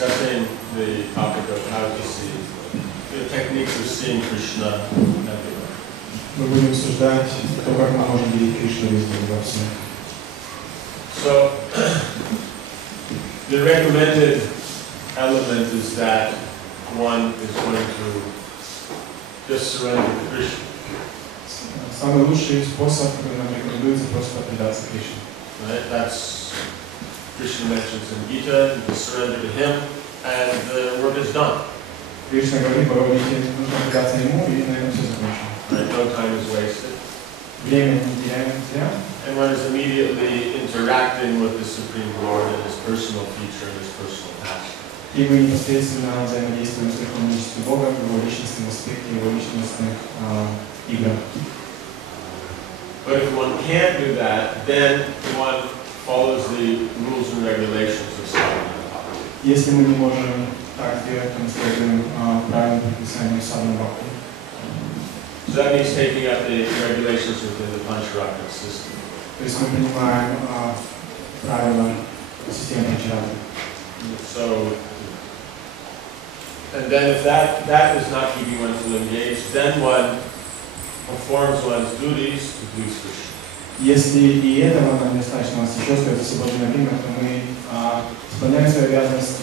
Discussing the topic of how to see the techniques of seeing Krishna everywhere. Мы будем обсуждать то, как мы можем видеть Кришну везде во всем. So, the recommended element is that one is going to just surrender to Krishna. Самый лучший способ, который нам рекомендуется, просто предаться Кришне. Right? That's Krishna mentions in Gita, you just surrender to him, and the work is done. Кришна говорит, Бхагавад-гите, нужно предаться ему, и на этом все закончено. Right? No time is wasted. Время не теряем зря. And one is immediately interacting with the Supreme Lord in his personal feature and his personal past. И мы непосредственно взаимодействуем с Верховным Личностью Бога в его личностном аспекте, его личностных играх. But if one can't do that, then one follows the rules and regulations of sadhana. Если мы не можем так сделать, то мы следуем правильным предписаниям садхана бхакти. So that means taking up the regulations within the Pancharatma system. То есть мы принимаем правила системы Панчаратмы. So, and then if that is not keeping one fully engaged, then one performs one's duties to please Krishna. Если и этого нам недостаточно, у нас еще остается свободное время, то мы исполняем свои обязанности,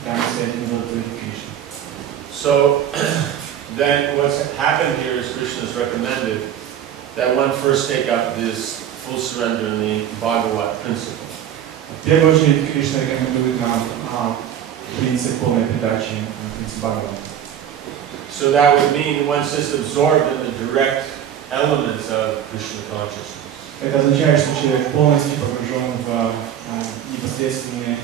пытаемся удовлетворить Кришну. So, then what's happened here is Krishna has recommended that one first take up this full surrender in the Bhagavat principle. В первую очередь Кришна рекомендует нам принцип полной передачи, принцип Бхагавата. So that would mean one's just absorbed in the direct elements of Krishna consciousness. Это означает, что человек полностью погружен в непосредственные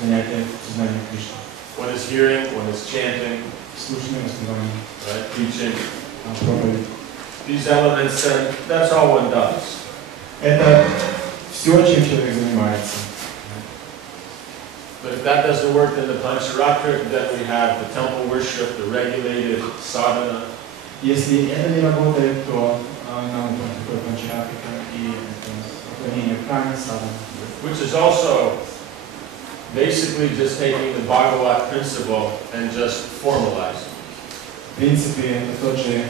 занятия сознания Кришны. One is hearing, one is chanting, Слушание, воспевание, right, preaching. проповедь. These elements, that's all one does. Это все, чем человек занимается. But if that doesn't work in the Pancharatma, then we have the temple worship, the regulated sadhana. Если это не работает, то нам нужно такое панчаратмика и поклонение в храме, садхана. Which is also basically just taking the Bhagavat principle and just formalizing. В принципе, это тот же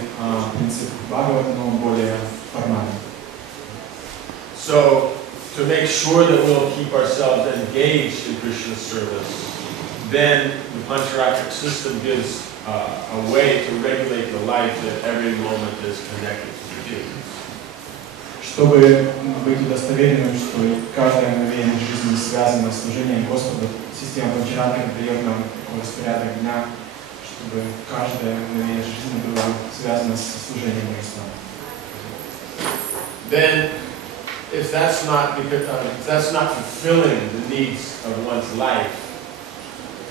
принцип Бхагавата, но он более формальный. So, to make sure that we'll keep ourselves engaged in Krishna's service, then the Pancharatmic system gives a way to regulate the life that every moment is connected to the deity. Чтобы быть удостоверенным, что каждое мгновение жизни связано с служением Господу, система Панчаратмика дает нам такой распорядок дня, чтобы каждое мгновение жизни было связано с служением Божеству. Then, if that's not fulfilling the needs of one's life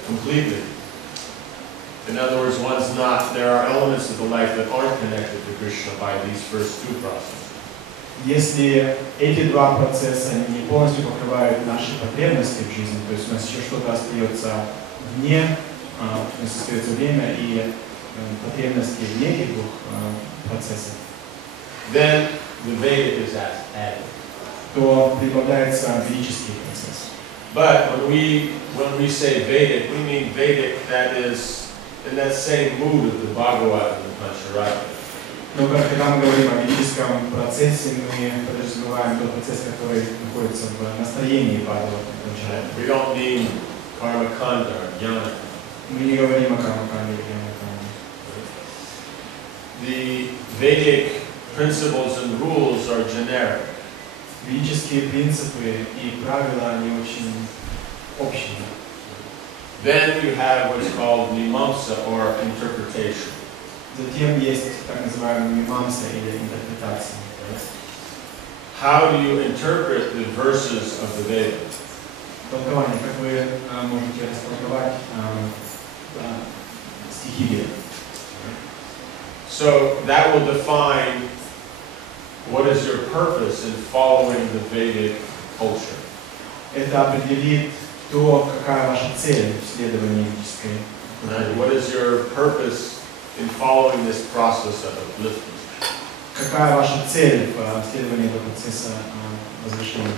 completely, in other words, there are elements of the life that aren't connected to Krishna by these first two processes. Если эти два процесса не полностью покрывают наши потребности в жизни, то есть у нас еще что-то остается вне, у нас остается время и потребности вне этих двух процессов, then the Vedic is added. То прибавляется ведический процесс. But when we say Vedic, we mean Vedic that is in that same mood of the Bhagavad and the Pancharatma. Но когда мы говорим о ведическом процессе, мы подразумеваем тот процесс, который находится в настроении Бхагавата. We don't mean karma kanda or jnana. Мы не говорим о карма-канде или гьяна-канде. The Vedic principles and rules are generic. Ведические принципы и правила, они очень общие. Then you have what's called mimamsa or interpretation. Затем есть так называемая мимамса или интерпретация. How do you interpret the verses of the Veda? Толкование, как вы можете растолковать стихи Веды. So that will define what is your purpose in following the Vedic culture. Это определит то, какая ваша цель в следовании ведической культуры. What is your purpose in following this process of upliftment? Какая ваша цель в следовании этого процесса возвышения?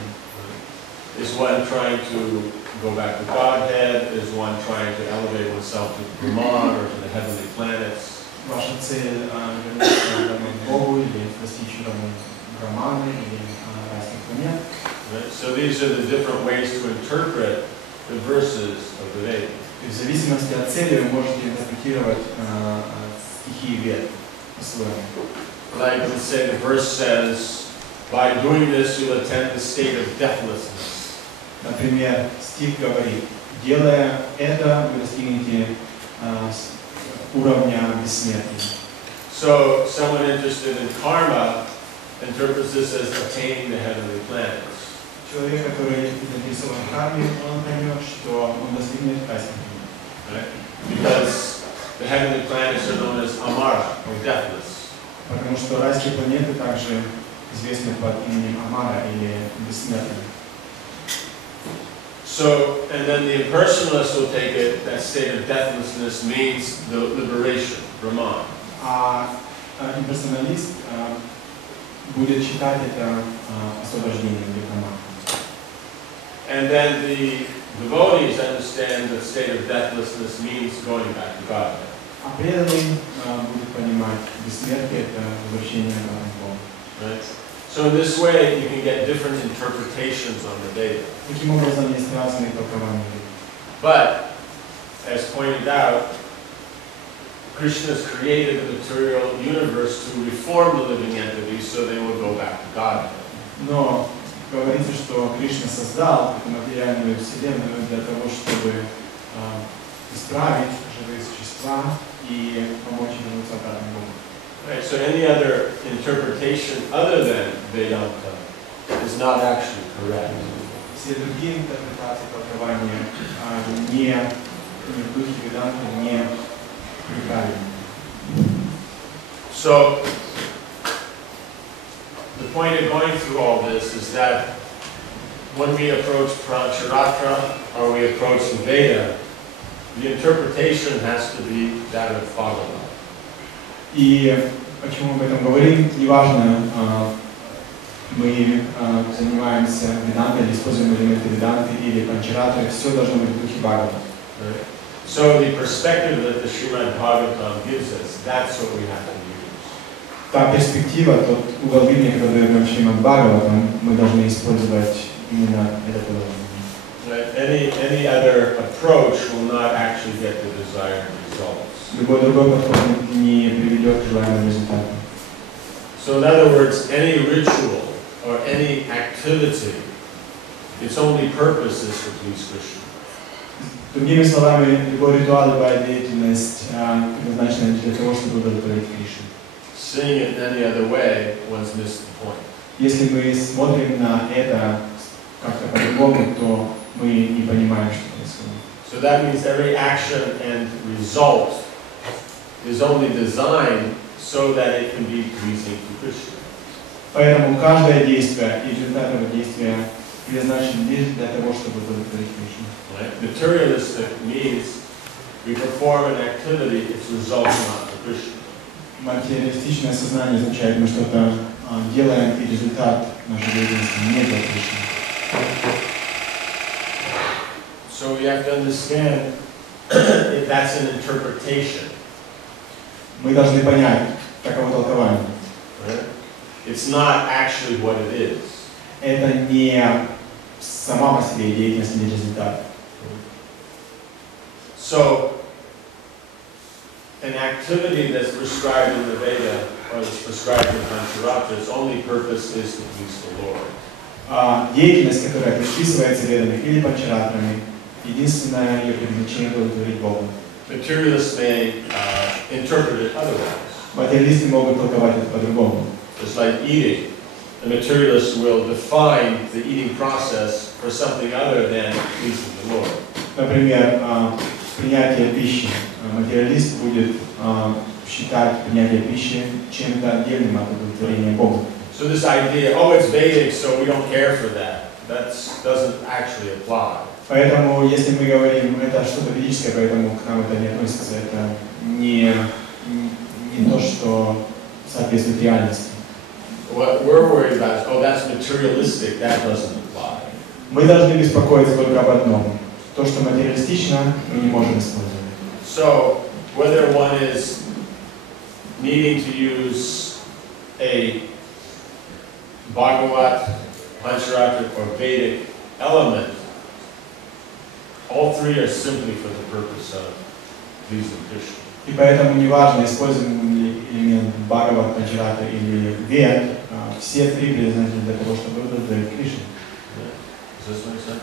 Is one trying to go back to Godhead? Is one trying to elevate oneself to Brahman or to the heavenly planets? Ваша цель вернуться к Богу или достичь уровня Брахманы или райских планет? So these are the different ways to interpret the verses of the Veda. И в зависимости от цели вы можете интерпретировать стихи Вед по-своему. Like, let's say the verse says, by doing this you'll attain the state of deathlessness. Например, стих говорит, делая это, вы достигнете уровня бессмертия. So, someone interested in karma interprets this as attaining the heavenly planets. Человек, который заинтересован в карме, он поймет, что он достигнет райских планет. Right? Because the heavenly planets are known as Amara, or deathless. Потому что райские планеты также известны под именем Амара или бессмертные. So, and then the impersonalist will take it, that state of deathlessness means the liberation, Brahman. А имперсоналист будет считать это освобождением для Брахмана. And then the devotees understand the state of deathlessness means going back to God. А преданный будет понимать, бессмертие это возвращение обратно к Богу. Right? So in this way, you can get different interpretations on the Veda. Таким образом, есть разные толкования. But, as pointed out, Krishna has created the material universe to reform the living entities so they will go back to God. Но говорится, что Кришна создал эту материальную вселенную для того, чтобы исправить живые существа и помочь им вернуться обратно к Богу. Right, so any other interpretation other than Vedanta is not actually correct. Все другие интерпретации толкования не в духе Веданты, не неправильны. So, the point of going through all this is that when we approach Prancharatra or we approach the Veda, the interpretation has to be that of Bhagavad. И почему об этом говорим, неважно, мы занимаемся ведантой или используем элементы веданты или панчаратры, все должно быть в духе Бхагавата. So the perspective that the Srimad Bhagavatam gives us, that's what we have to use. Та перспектива, тот угол видения, который дает нам Шримад Бхагаватам, мы должны использовать именно этот угол видения. Any other approach will not actually get the desired results. Любой другой подход не приведет к желаемому результату. So in other words, any ritual or any activity, its only purpose is to please Krishna. Другими словами, любой ритуал, любая деятельность предназначена лишь для того, чтобы удовлетворить Кришну. Seeing it in any other way, one's missed the point. Если мы смотрим на это как-то по-другому, то мы не понимаем, что происходит. So that means every action and result is only designed so that it can be pleasing to Krishna. Поэтому каждое действие и результат этого действия предназначен лишь для того, чтобы удовлетворить Кришну. Right? Materialistic means we perform an activity, its result not to Krishna. Материалистичное сознание означает, мы что-то делаем, и результат нашей деятельности не для Кришны. So we have to understand if that's an interpretation. Мы должны понять таково толкование. Right? It's not actually what it is. Это не сама по себе деятельность или результат. So, an activity that's prescribed in the Veda or that's prescribed in Pancharatra, its only purpose is to please the Lord. Деятельность, которая предписывается ведами или панчаратрами, единственное ее предназначение удовлетворить Бога. Materialists may interpret it otherwise. Материалисты могут толковать это по-другому. Just like eating, the materialist will define the eating process for something other than pleasing the Lord. Например, принятие пищи. Материалист будет считать принятие пищи чем-то отдельным от удовлетворения Бога. So this idea, oh, it's Vedic, so we don't care for that, that doesn't actually apply. Поэтому, если мы говорим, это что-то ведическое, поэтому к нам это не относится, это не то, что соответствует реальности. What we're worried about is, oh, that's materialistic, that doesn't apply. Мы должны беспокоиться только об одном. То, что материалистично, мы не можем использовать. So, whether one is needing to use a Bhagavat, Pancharatra, or Vedic element, All three are simply for the purpose of pleasing Krishna. И поэтому неважно, используем ли элемент Бхагават, Панчарата или Вед, все три предназначены для того, чтобы удовлетворить Кришну. Does this make sense?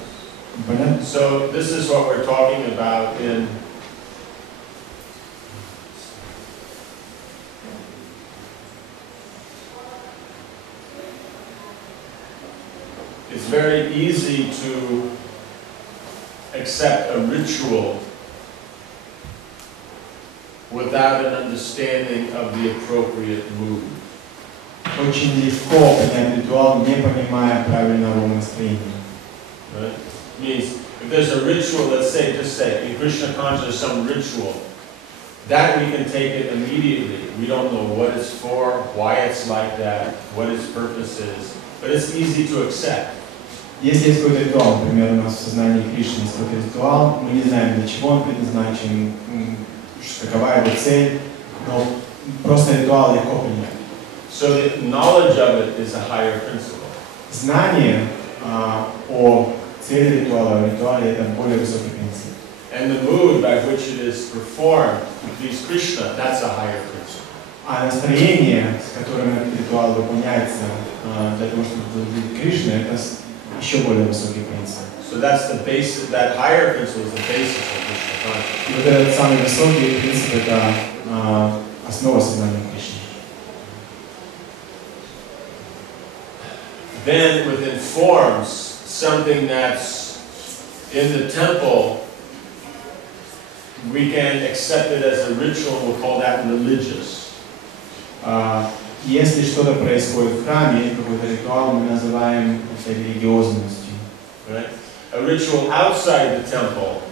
Понятно? So this is what we're talking about in it's very easy to accept a ritual without an understanding of the appropriate mood. Очень легко принять ритуал, не понимая правильного настроения. Right? Means if there's a ritual, let's say, just say, in Krishna consciousness, some ritual, that we can take it immediately. We don't know what it's for, why it's like that, what its purpose is, but it's easy to accept. Если есть какой-то ритуал, например, у нас в сознании Кришны есть какой-то ритуал, мы не знаем, для чего он предназначен, какова его цель, но просто ритуал легко принять. So the knowledge of it is a higher principle. Знание о цели ритуала, это более высокий принцип. And the mood by which it is performed to please Krishna, that's a higher principle. А настроение, с которым этот ритуал выполняется для того, чтобы удовлетворить Кришну, это еще более высокий принцип. So that's the basis, that higher principle is the basis of Krishna consciousness. И вот этот самый высокий принцип — это основа сознания Кришны. Then within forms, something that's in the temple, we can accept it as a ritual, we'll call that religious. Если что-то происходит в храме, какой-то ритуал, мы называем это религиозностью. Right? A ritual outside the temple,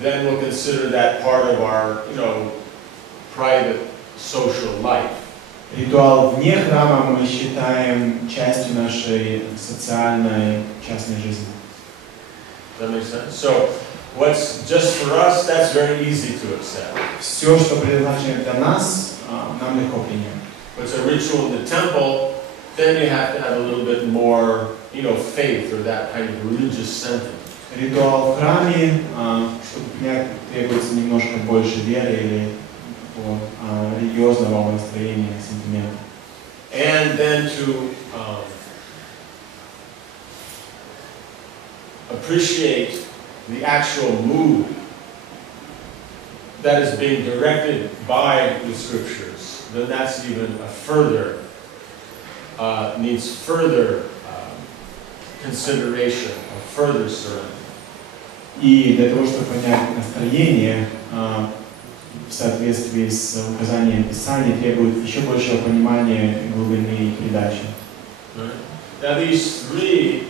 then we'll consider that part of our, private social life. Ритуал вне храма мы считаем частью нашей социальной, частной жизни. Does that make sense? So, what's just for us, that's very easy to accept. Все, что предназначено для нас, нам легко принять. What's a ritual in the temple, then you have to have a little bit more, faith or that kind of religious sentiment. Ритуал в храме, чтобы принять, требуется немножко больше веры или религиозного настроения, сентимента. And then to appreciate the actual mood that is being directed by the scriptures, then that's even a further, needs further consideration, or further surrender. И для того, чтобы понять настроение в соответствии с указанием Писания, требует еще большего понимания глубины и передачи. Now these three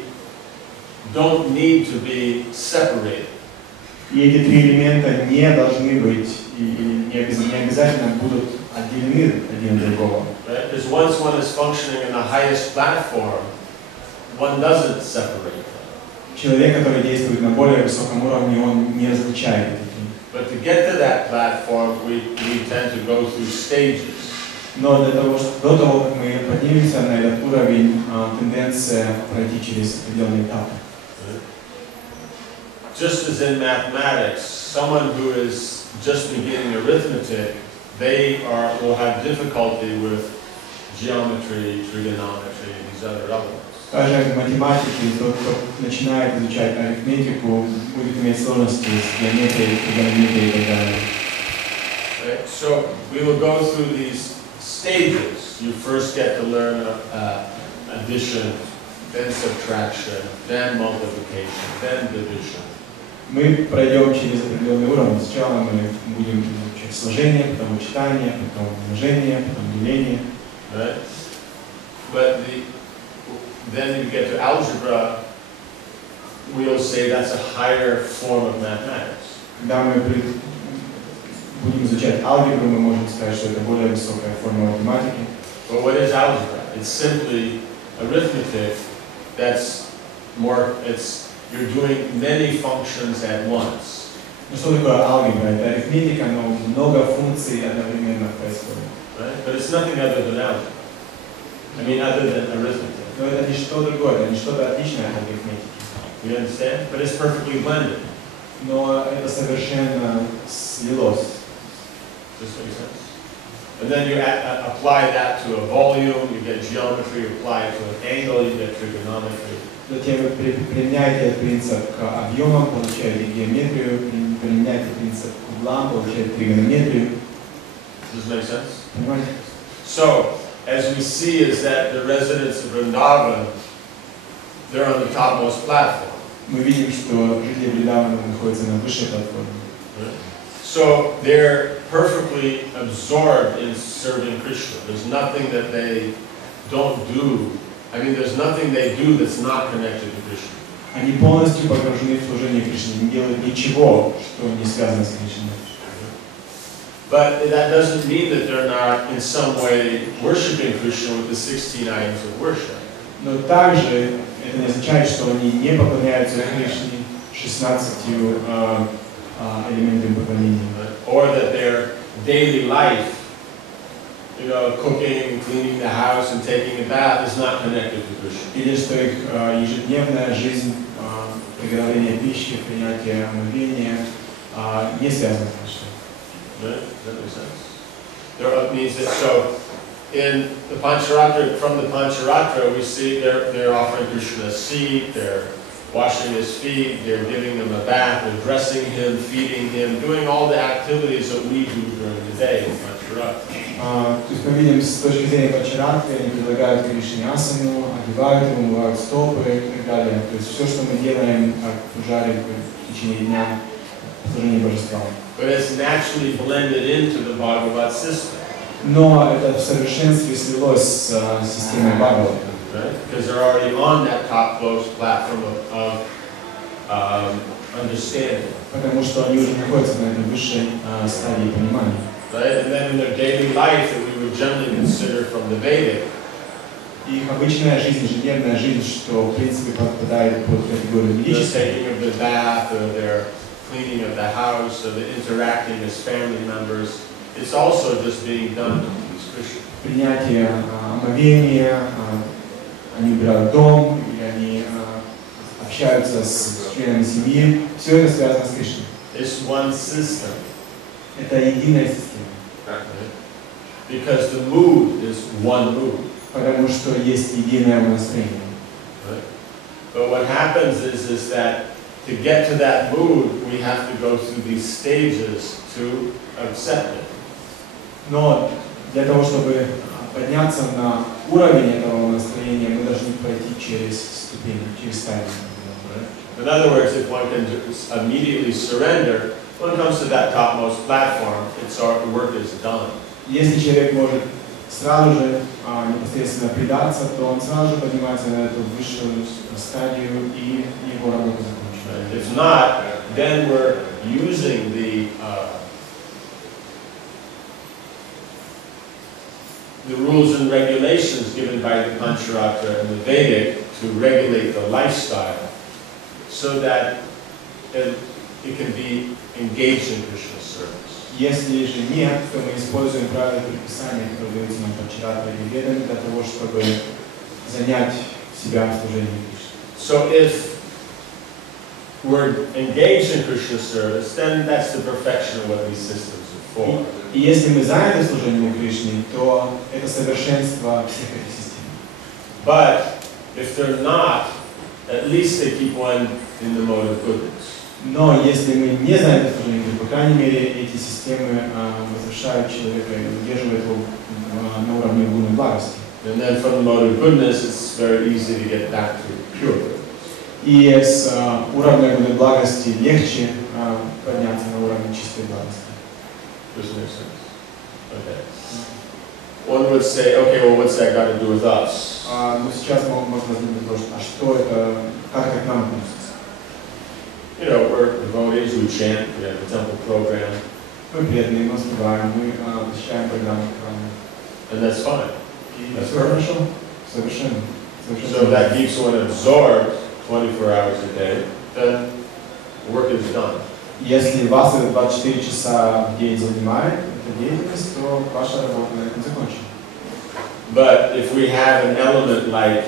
don't need to be separated. И эти три элемента не должны быть и не обязательно будут отделены один от другого. Because once one is functioning in the highest platform, one doesn't separate them. Человек, который действует на более высоком уровне, он не различает эти. But to get to that platform, we tend to go through stages. Но до того, как мы поднимемся на этот уровень, тенденция пройти через определенные этапы. Just as in mathematics, someone who is just beginning arithmetic, will have difficulty with geometry, trigonometry, and these other elements. Также в математике тот, кто начинает изучать арифметику, будет иметь сложности с геометрией, тригонометрией и так далее. So we will go through these stages. You first get to learn addition, then subtraction, then multiplication, then division. Мы пройдем через определенный уровень. Сначала мы будем изучать сложение, потом вычитание, потом умножение, потом деление. Right? But then you get to algebra, we'll say that's a higher form of mathematics. Когда мы будем изучать алгебру, мы можем сказать, что это более высокая форма математики. But what is algebra? It's simply arithmetic that's more, you're doing many functions at once. Ну что такое алгебра? Это арифметика, но много функций одновременно происходит. Right? But it's nothing other than algebra. I mean, other than arithmetic. Но это не что другое, это не что-то отличное от арифметики. You understand? But it's perfectly blended. Но это совершенно слилось. Does this make sense? And then you apply that to a volume, you get geometry, you apply it to an angle, you get trigonometry. Затем вы применяете принцип к объемам, получаете геометрию, применяете принцип к углам, получаете тригонометрию. Does this make sense? Понимаете? So, as we see is that the residents of Vrindavan, they're on the topmost platform. Мы видим, что жители Вриндавана находятся на высшей платформе. So they're perfectly absorbed in serving Krishna. There's nothing that they don't do. I mean, there's nothing they do that's not connected to Krishna. Они полностью погружены в служение Кришне, не делают ничего, что не связано с Кришной. But that doesn't mean that they're not in some way worshiping Krishna with the 16 items of worship. Но также это не означает, что они не поклоняются Кришне 16 элементами поклонения. Or that their daily life, you know, cooking, cleaning the house and taking a bath is not connected to Krishna. Или что их ежедневная жизнь, приготовление пищи, принятие омовения не связано с Кришной. Right? Does that make sense? There means that so in the Pancharatra, from the Pancharatra, we see they're offering Krishna a seat, they're washing his feet, they're giving him a bath, they're dressing him, feeding him, doing all the activities that we do during the day in Pancharatra. То есть мы видим, с точки зрения Панчаратхи, они предлагают Кришне асану, одевают ему, умывают стопы и так далее. То есть все, что мы делаем, как пужари в течение дня, служение божествам. But it's naturally blended into the Bhagavad system. Но это в совершенстве слилось с системой Бхагавата. Right? Because they're already on that topmost platform of understanding. Потому что они уже находятся на этой высшей стадии понимания. Right? And then in their daily life that we would generally consider from the Vedic, И их обычная жизнь, ежедневная жизнь, что в принципе подпадает под категорию the ведической, taking of the bath or their cleaning of the house or the interacting as family members, it's also just being done to please Krishna. принятие омовения, они убирают дом, или они общаются с членами семьи, все это связано с Кришной. It's one system. Это единая система. Right? Because the mood is one mood. Потому что есть единое настроение. Right? But what happens is that to get to that mood, we have to go through these stages to accept it. Но для того, чтобы подняться на уровень этого настроения, мы должны пройти через ступени, через стадии. In other words, if one can just immediately surrender, when it comes to that topmost platform, it's our work is done. Если человек может сразу же непосредственно предаться, то он сразу же поднимается на эту высшую стадию, и его работа закончена. If not, then we're using the rules and regulations given by the Pancharatra and the Vedic to regulate the lifestyle, so that it can be engaged in Krishna's service. Если же нет, то мы используем правила предписания, которые даются нам Панчаратхой и Ведами, для того, чтобы занять себя в служении Кришне. So if we're engaged in Krishna's service, then that's the perfection of what these systems are for. И если мы заняты служением Кришне, то это совершенство всех этих систем. But if they're not, at least they keep one in the mode of goodness. Но если мы не заняты служением, то, по крайней мере, эти системы возвышают человека и удерживают его на уровне гуны благости. And then from the mode of goodness, it's very easy to get back to pure goodness. И с уровня гуны благости легче подняться на уровень чистой благости. Does it make sense? Okay. One would say, okay, well, what's that got to do with us? Но сейчас можно возникнуть вопрос, а что это, как это к нам относится? You know, we're devotees, we chant, we have a temple program. Мы преданные, мы успеваем, мы посещаем программы храма. And that's fine. И все хорошо, совершенно. So if that keeps one absorbed 24 hours a day, then work is done. Если вас это 24 часа в день занимает эта деятельность, то ваша работа на этом закончена. But if we have an element like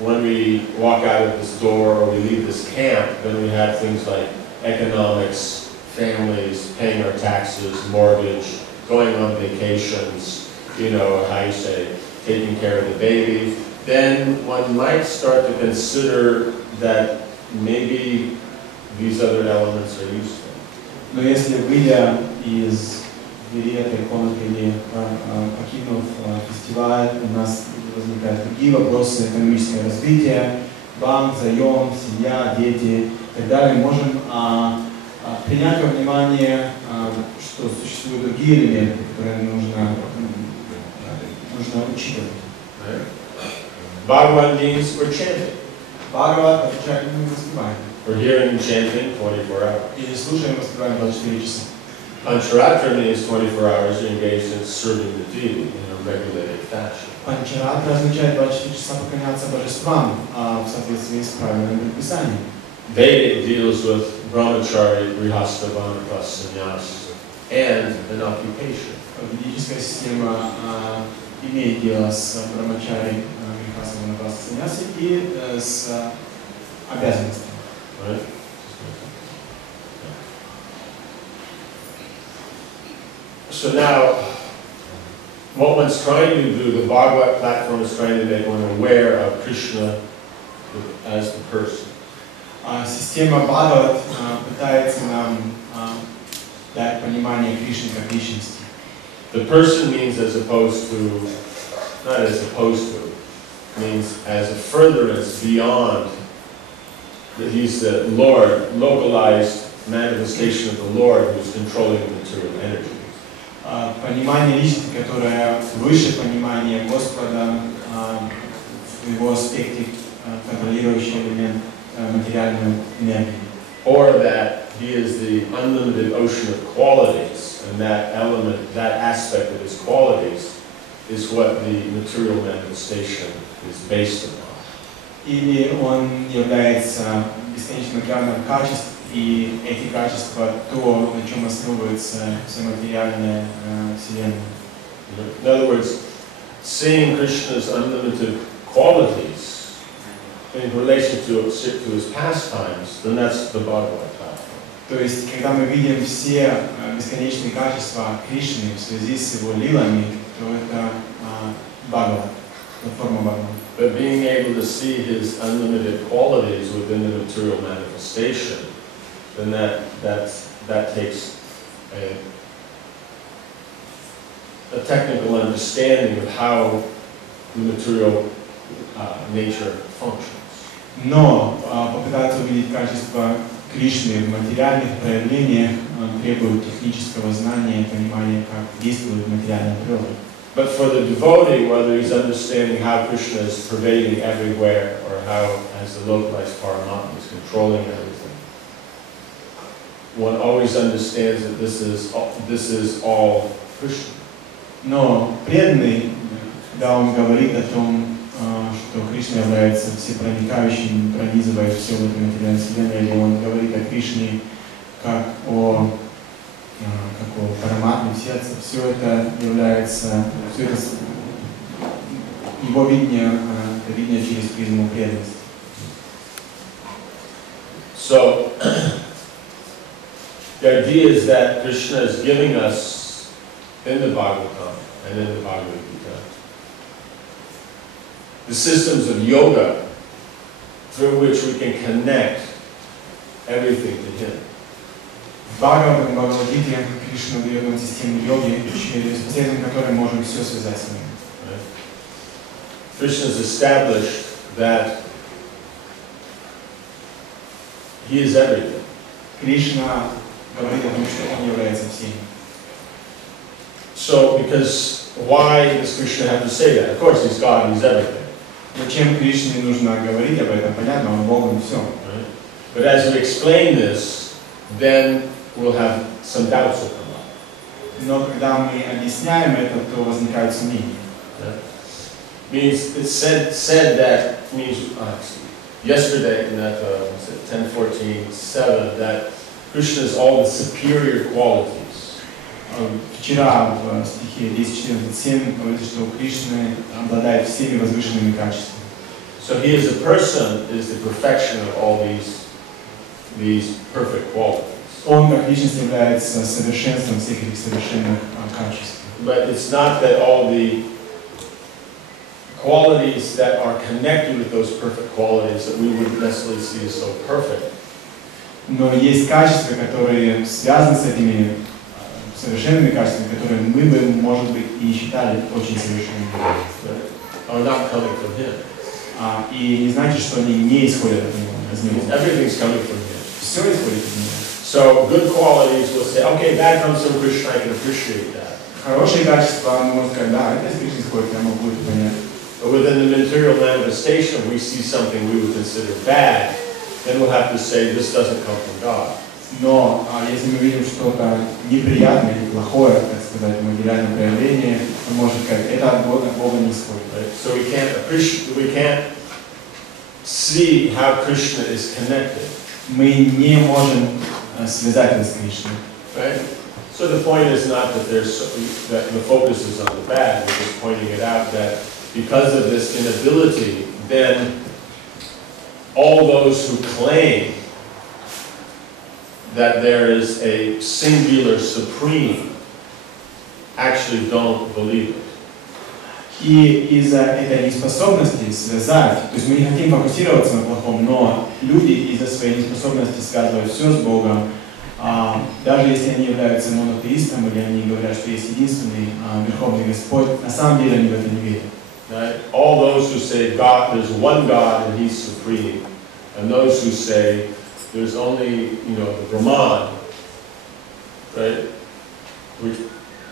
when we walk out of this door or we leave this camp, then we have things like economics, families, paying our taxes, mortgage, going on vacations, you know, how you say, taking care of the baby, then one might start to consider that maybe these other elements are useful. Но если, выйдя из двери этой комнаты или покинув фестиваль, у нас возникают другие вопросы: экономическое развитие, банк, заем, семья, дети и так далее, можем принять во внимание, что существуют другие элементы, которые нужно учитывать. Bhagavan means we're chanting. Бхагават означает, мы воспеваем. We're hearing chanting 24 hours. Или слушаем, воспеваем 24 часа. Pancharatra means 24 hours you're engaged in serving the deity in a regulated fashion. Панчаратра означает 24 часа поклоняться божествам в соответствии с правильным предписанием. Vedic deals with brahmachari, grihastha, vanaprastha, sannyas, and an occupation. Ведическая система имеет дело с брамачари, грихастха, ванапрастха, саньяси и с обязанностями. Right? So now, what one's trying to do, the Bhagavat platform is trying to make one aware of Krishna as the person. Система Бхагават пытается нам дать понимание Кришны как личности. The person means as opposed to, not as opposed to, means as a furtherance beyond that he's the Lord, localized manifestation of the Lord who's controlling the material energy. Понимание личности, которое выше понимания Господа в его аспекте, контролирующий элемент материальной энергии. Or that he is the unlimited ocean of qualities, and that element, that aspect of his qualities is what the material manifestation is based upon. Или он является бесконечным океаном качеств, и эти качества то, на чем основывается вся материальная вселенная. In other words, seeing Krishna's unlimited qualities in relation to his pastimes, then that's the Bhagavad platform. То есть, когда мы видим все бесконечные качества Кришны в связи с его лилами, то это Бхагават, платформа Бхагават. But being able to see his unlimited qualities within the material manifestation, then that takes a technical understanding of how the material nature functions. Но попытаться увидеть качество Кришны в материальных проявлениях требует технического знания и понимания, как действует материальная природа. But for the devotee, whether he's understanding how Krishna is pervading everywhere or how, as the localized Paramatma, is controlling everything, one always understands that this is all Krishna. Но преданный, когда он говорит о том, что Кришна является всепроникающим, пронизывая все в этой материальной вселенной, или он говорит о Кришне как о параматме в сердце, все это является, все это его видение через призму преданности. So, the idea is that Krishna is giving us in the Bhagavatam and in the Bhagavad Gita the systems of yoga through which we can connect everything to Him. В Бхагавадгите Кришна дает нам систему йоги, посредством которой можем все связать с ним. Krishna has established that He is everything. Кришна говорит о том, что Он является всем. So, because why does Krishna have to say that? Of course, He's God, He's everything. Зачем Кришне нужно говорить об этом? Понятно, Он Бог, Он все. But as we explain this, then we'll have some doubts will come up. Но когда мы объясняем это, то возникают сомнения. Means it's said that means yesterday in that 10:14:7 that Krishna is all the superior qualities. Вчера в стихе 10:14:7 говорится, что Кришна обладает всеми возвышенными качествами. So He is a person, is the perfection of all these these perfect qualities. Он как личность является совершенством всех этих совершенных качеств. But it's not that all the qualities that are connected with those perfect qualities that we wouldn't necessarily see as so perfect. Но есть качества, которые связаны с этими совершенными качествами, которые мы бы, может быть, и не считали очень совершенными. Are not coming from him. И не значит, что они не исходят от него. Everything's coming from him. Все исходит от него. So good qualities will say, okay, that comes from Krishna, I can appreciate that. Хорошие качества, мы можем сказать, да, это из Кришны исходит, я могу это понять. But within the material manifestation, we see something we would consider bad, then we'll have to say this doesn't come from God. Но если мы видим что-то неприятное или плохое, так сказать, в материальном проявлении, мы можем сказать, это от Бога не исходит. Right? So we can't see how Krishna is connected. Мы не можем связать это с Кришной. Right? So the point is not that that the focus is on the bad, we're just pointing it out that because of this inability, then all those who claim that there is a singular supreme actually don't believe it. И из-за этой неспособности связать, то есть мы не хотим фокусироваться на плохом, но люди из-за своей неспособности связывают все с Богом, даже если они являются монотеистом или они говорят, что есть единственный Верховный Господь, на самом деле они в это не верят. Right? All those who say God, there's one God and He's supreme, and those who say there's only, the Brahman, right, which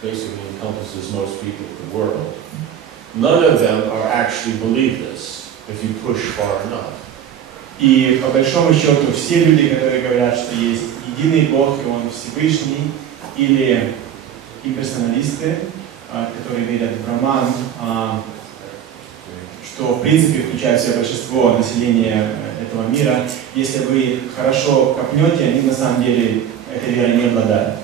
basically encompasses most people in the world. None of them are actually believe this if you push far enough. И по большому счету все люди, которые говорят, что есть единый Бог и Он Всевышний, или имперсоналисты, которые верят в Браман, что в принципе включает в себя большинство населения этого мира, если вы хорошо копнете, они на самом деле этой верой не обладают.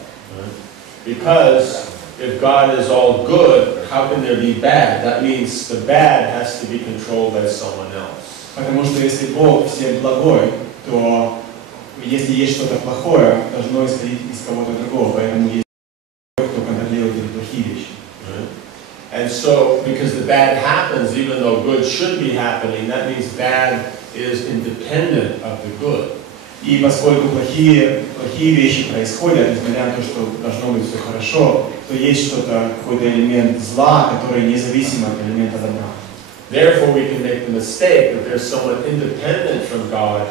Because if God is all good, how can there be bad? That means the bad has to be controlled by someone else. Потому что если Бог всем благой, то если есть что-то плохое, должно исходить из кого-то другого, поэтому есть кто контролирует эти плохие вещи. And so, because the bad happens, even though good should be happening, that means bad is independent of the good. И поскольку плохие вещи происходят, несмотря на то, что должно быть все хорошо, то есть что-то, какой-то элемент зла, который независим от элемента добра. Therefore, we can make the mistake that there's someone independent from God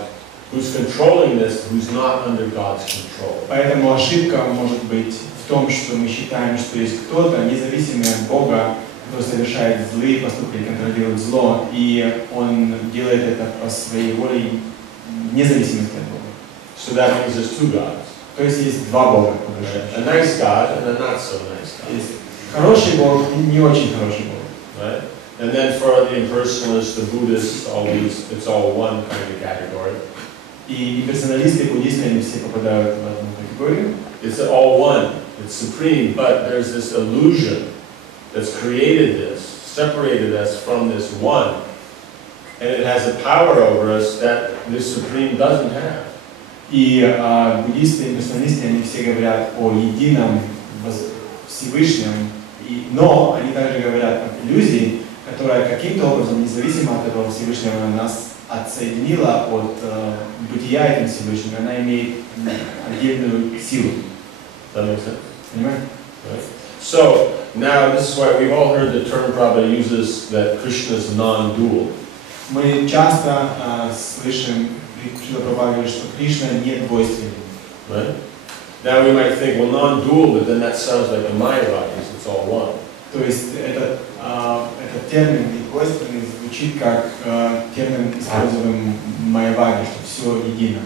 who's controlling this, who's not under God's control. Поэтому ошибка может быть в том, что мы считаем, что есть кто-то, независимый от Бога, кто совершает злые поступки, контролирует зло, и он делает это по своей воле, вне зависимости от Бога. So that means there's two gods. То есть есть два Бога. A nice God and a not so nice God. Есть хороший Бог и не очень хороший Бог. Right? And then for the impersonalists, the Buddhists, it's all one kind of category. И персоналисты, и буддисты, они все попадают в одну категорию. It's all one. It's supreme, but there's this illusion that's created this, separated us from this one, and it has a power over us that this supreme doesn't have. И буддисты и персоналисты, они все говорят о едином Всевышнем, но они также говорят об иллюзии, которая каким-то образом, независимо от этого Всевышнего, нас отсоединила от бытия этим Всевышним, она имеет отдельную силу. Понимаете? So, now this is why we've all heard the term probably uses that Krishna is non-dual. Мы часто слышим, что Кришна не двойственный. Right? Now we might think, well, non-dual, but then that sounds like a Mayavadi, it's all one. То есть этот термин двойственный звучит как термин, используемый в Майяваде, что все едино.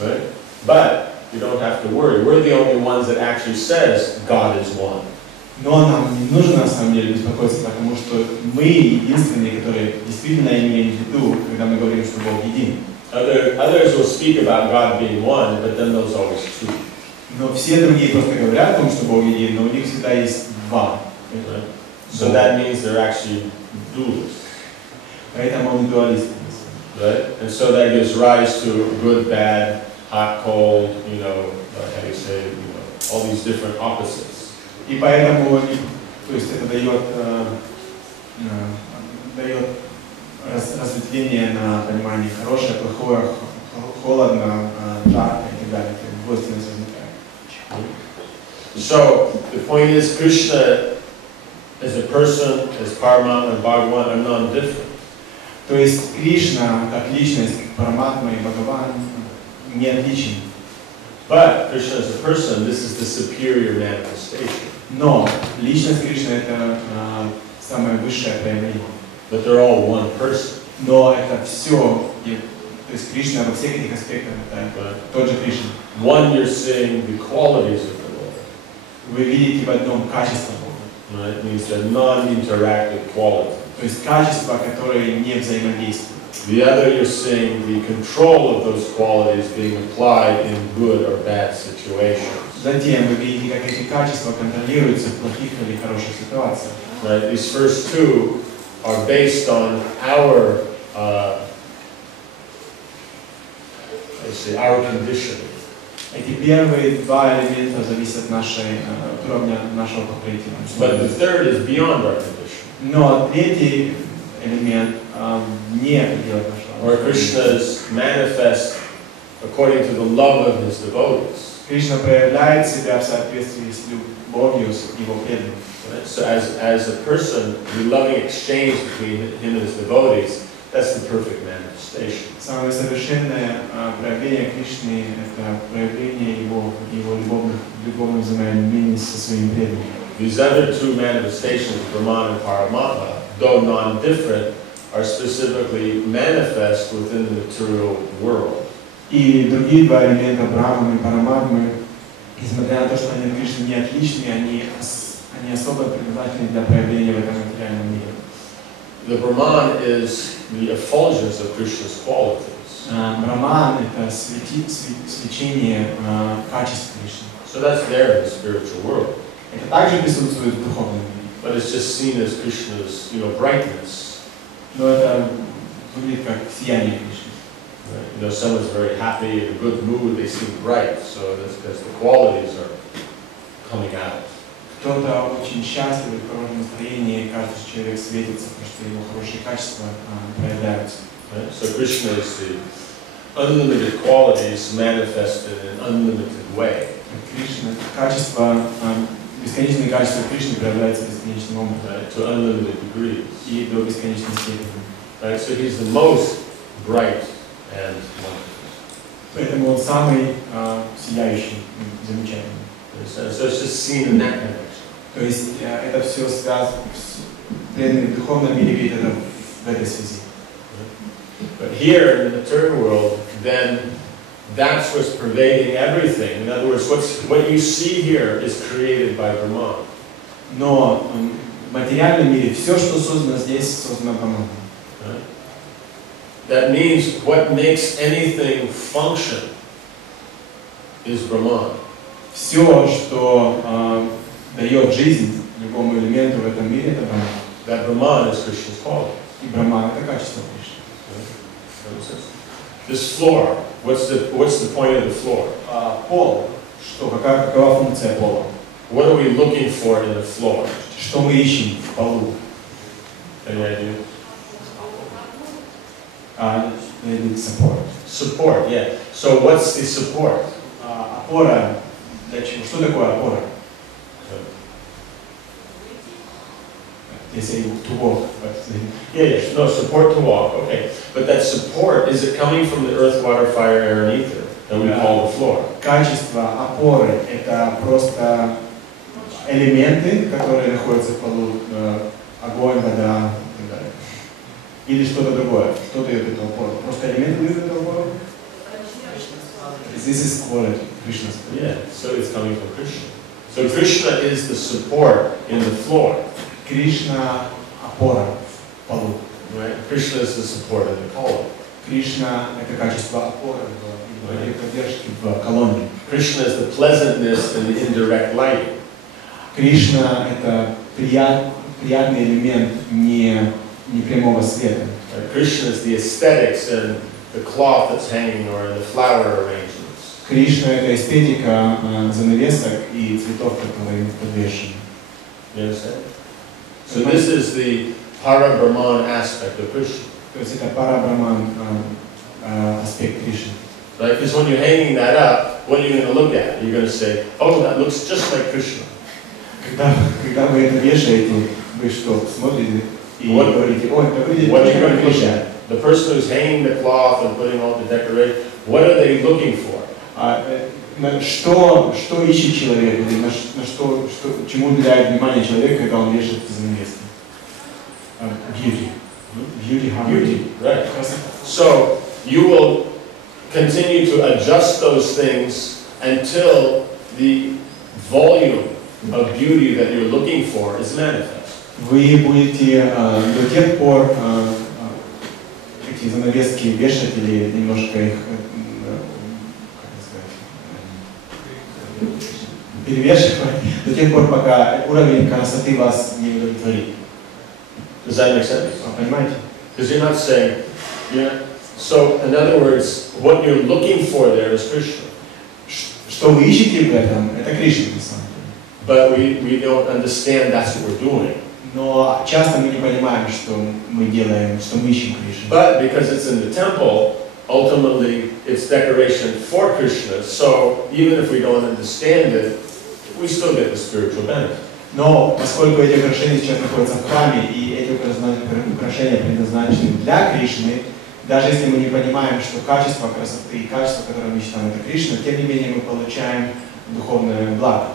Right? But you don't have to worry. We're the only ones that actually says God is one. Но нам не нужно на самом деле беспокоиться, потому что мы единственные, которые действительно имеем в виду, когда мы говорим, что Бог един. Others will speak about God being one, but then there's always two. Но все другие просто говорят о том, что Бог един, но у них всегда есть два. Right? So that means they're actually dualists. Поэтому он дуалист. Right? And so that gives rise to good, bad, hot, cold, you know, how do you say, you know, all these different opposites. И поэтому, то есть это дает разветвление на понимание хорошее, плохое, холодно, жарко и так далее. Двойственность возникает. So the point is, Krishna as a person, as Paramatma and Bhagavan are non-different. То есть Кришна, как личность, как Параматма и Бхагаван, не отличен. But Krishna as a person, this is the superior manifestation. Но личность Кришны это самое высшее проявление. But they're all one person. Но это все, то есть Кришна во всех этих аспектах это тот же Кришна. One, you're seeing the qualities of the Lord. Вы видите в одном качество Бога. Right? It means they're non-interactive qualities. То есть качества, которые не взаимодействуют. The other, you're seeing the control of those qualities being applied in good or bad situations. Затем вы видите, как эти качества контролируются в плохих или хороших ситуациях. Right? These first two are based on our, our conditioning. Эти первые два элемента зависят от уровня нашего покрытия. But the third is beyond our condition. Но третий элемент не определяет нашего. Where Krishna's manifest according to the love of his devotees. Кришна проявляет себя в соответствии с любовью его преданных. So as a person, the loving exchange between him and his devotees, that's the perfect manifestation. Самое совершенное проявление Кришны – это проявление его любовных взаимоотношений со своими преданными. These other two manifestations, Brahman and Paramatma, though non-different, are specifically manifest within the material world. И другие два элемента Брахманы и Параматмы, несмотря на то, что они от Кришны не отличны, они особо предназначены для проявления в этом материальном мире. The Brahman is the effulgence of Krishna's qualities. Брахман – это свечение качеств Кришны. So that's there in the spiritual world. Это также присутствует в духовном мире. But it's just seen as Krishna's, brightness. Но это выглядит как сияние Кришны. Right? Someone's very happy, in a good mood, they seem bright, so that's because the qualities are coming out. Кто-то очень счастлив, в хорошем настроении, кажется, что человек светится, потому что его хорошие качества проявляются. Right? So Krishna is the unlimited qualities manifested in an unlimited way. Кришна, бесконечные качества Кришны проявляются бесконечным образом. Right? To unlimited degrees. И до бесконечной степени. Right? So he's the most bright and wonderful. Поэтому он самый сияющий, замечательный. So it's just seen in that connection. То есть это все связано в духовном мире, видит это в этой связи. But here in the material world, then that's what's pervading everything. In other words, what you see here is created by Brahman. Но в материальном мире все, что создано здесь, создано Брахманом. That means what makes anything function is Brahman. Все, что дает жизнь любому элементу в этом мире, это Брахман. That Brahman is Krishna's quality. И Брахман – это качество Кришны. This floor, what's the point of the floor? Пол. Какова функция пола? What are we looking for in the floor? Что мы ищем в полу? Any idea? Support. Support, yeah. So what's the support? Опора. Для чего? Что такое опора? They say to walk, but Yeah, no, support to walk, okay. But that support, is it coming from the earth, water, fire, air, and ether that we call the floor? Качество опоры – это просто элементы, которые находятся в полу, огонь, вода и так далее. Или что-то другое. Что дает эту опору? Просто элементы дают эту опору? This is called Krishna's. Yeah, so it's coming from Krishna. So Krishna is the support in the floor. Кришна опора в полу. Right? Krishna is the support in the column. Кришна это качество опоры и поддержки в колонне. Krishna is the pleasantness and the indirect lighting. Кришна это приятный элемент не прямого света. Krishna is the aesthetics and the cloth that's hanging or the flower arrangements. Кришна — это эстетика занавесок и цветов, которые подвешены. You understand? So this is the para-Brahman aspect of Krishna. То есть это пара-браман аспект Кришны. Right? Because when you're hanging that up, what are you going to look at? You're going to say, oh, that looks just like Krishna. Когда вы это вешаете, вы что, смотрите и говорите, ой, это выглядит очень как Кришна. The person who's hanging the cloth and putting all the decoration, what are they looking for? Что ищет человек, или чему уделяет внимание человек, когда он вешает эти занавески? Beauty. Beauty, right. So you will continue to adjust those things until the volume of beauty that you're looking for is manifest. Вы будете до тех пор эти занавески вешать или немножко их перевешивать до тех пор, пока уровень красоты вас не удовлетворит. Does that make sense? Понимаете? Because you're not saying, so in other words, what you're looking for there is Krishna. Что вы ищете в этом, это Кришна на самом деле. But we don't understand that's what we're doing. Но часто мы не понимаем, что мы делаем, что мы ищем Кришну. But because it's in the temple, ultimately it's decoration for Krishna. So even if we don't understand it, we still get the spiritual benefit. Но поскольку эти украшения сейчас находятся в храме, и эти украшения предназначены для Кришны, даже если мы не понимаем, что качество красоты и качество, которое мы считаем, это Кришна, тем не менее мы получаем духовное благо.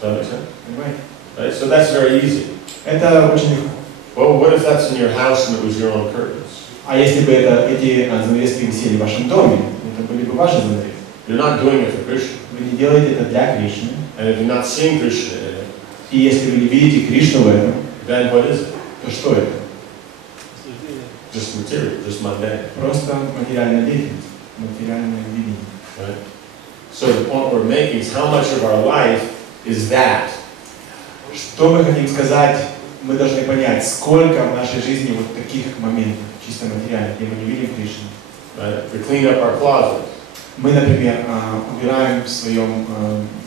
Понимаете? Right? So that's very easy. Это очень легко. Well, what if that's in your house and it was your own curtains? А если бы эти занавески висели в вашем доме, это были бы ваши занавески. You're not doing it for Krishna. Вы не делаете это для Кришны. And if you're not seeing Krishna in it, и если вы не видите Кришну в этом, then what is it? то что это? Just material, just mundane. Просто материальная деятельность, материальное видение. Right? So the point we're making is how much of our life is that? Что мы хотим сказать, мы должны понять, сколько в нашей жизни вот таких моментов, чисто материальных, где мы не видим Кришну. Right? We clean up our closet. Мы, например, убираем в своем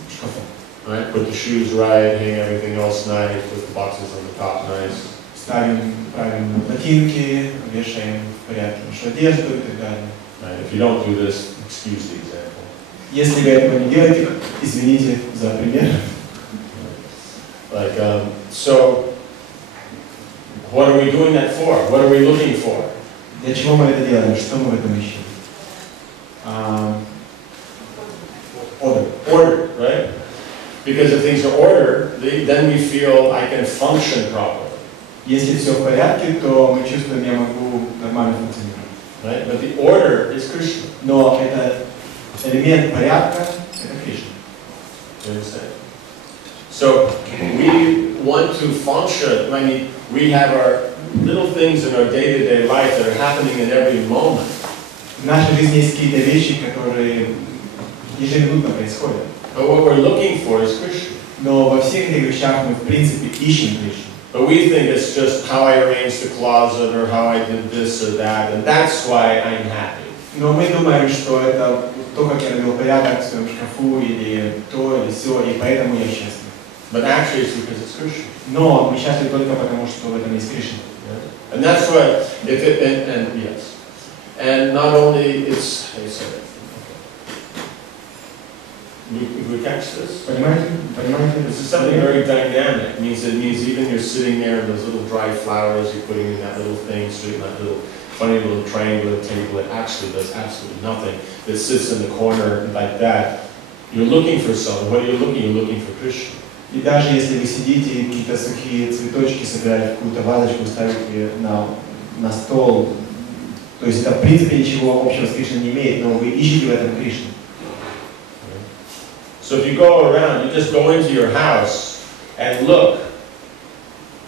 шкафу. Right? Put the shoes right, hang everything else nice, put the boxes on the top nice. Ставим правильно ботинки, вешаем в порядке нашу одежду и так далее. Right? If you don't do this, excuse the example. Если вы этого не делаете, извините за пример. Like, so, what are we doing that for? What are we looking for? Для чего мы это делаем? Что мы в этом ищем? Order, right? Because if things are ordered, then we feel I can function properly. Если все в порядке, то мы чувствуем, я могу нормально функционировать. Right? But the order is Krishna. Но это элемент порядка, это Кришна. You understand? So we want to function. I mean, we have our little things in our day-to-day life that are happening in every moment. В нашей жизни есть какие-то вещи, которые ежеминутно происходят. But what we're looking for is Krishna. Но во всех этих вещах мы в принципе ищем Кришну. But we think it's just how I arranged the closet or how I did this or that, and that's why I'm happy. Но мы думаем, что это то, как я навел порядок в своем шкафу, или то, или все, и поэтому я счастлив. But actually it's because it's Krishna. Но мы счастливы только потому, что в этом есть Кришна. Yeah? And that's why, yes. And not only it's, how you say it? If we catch this? Понимаете? This is something very dynamic. It means even you're sitting there and those little dry flowers you're putting in that little thing, sitting in that little funny little triangular table that actually does absolutely nothing, that sits in the corner like that. You're looking for something. What are you looking? You're looking for Krishna. И даже если вы сидите и какие-то сухие цветочки собираете в какую-то вазочку, ставите на стол, то есть это в принципе ничего общего с Кришной не имеет, но вы ищете в этом Кришну. So if you go around, you just go into your house and look.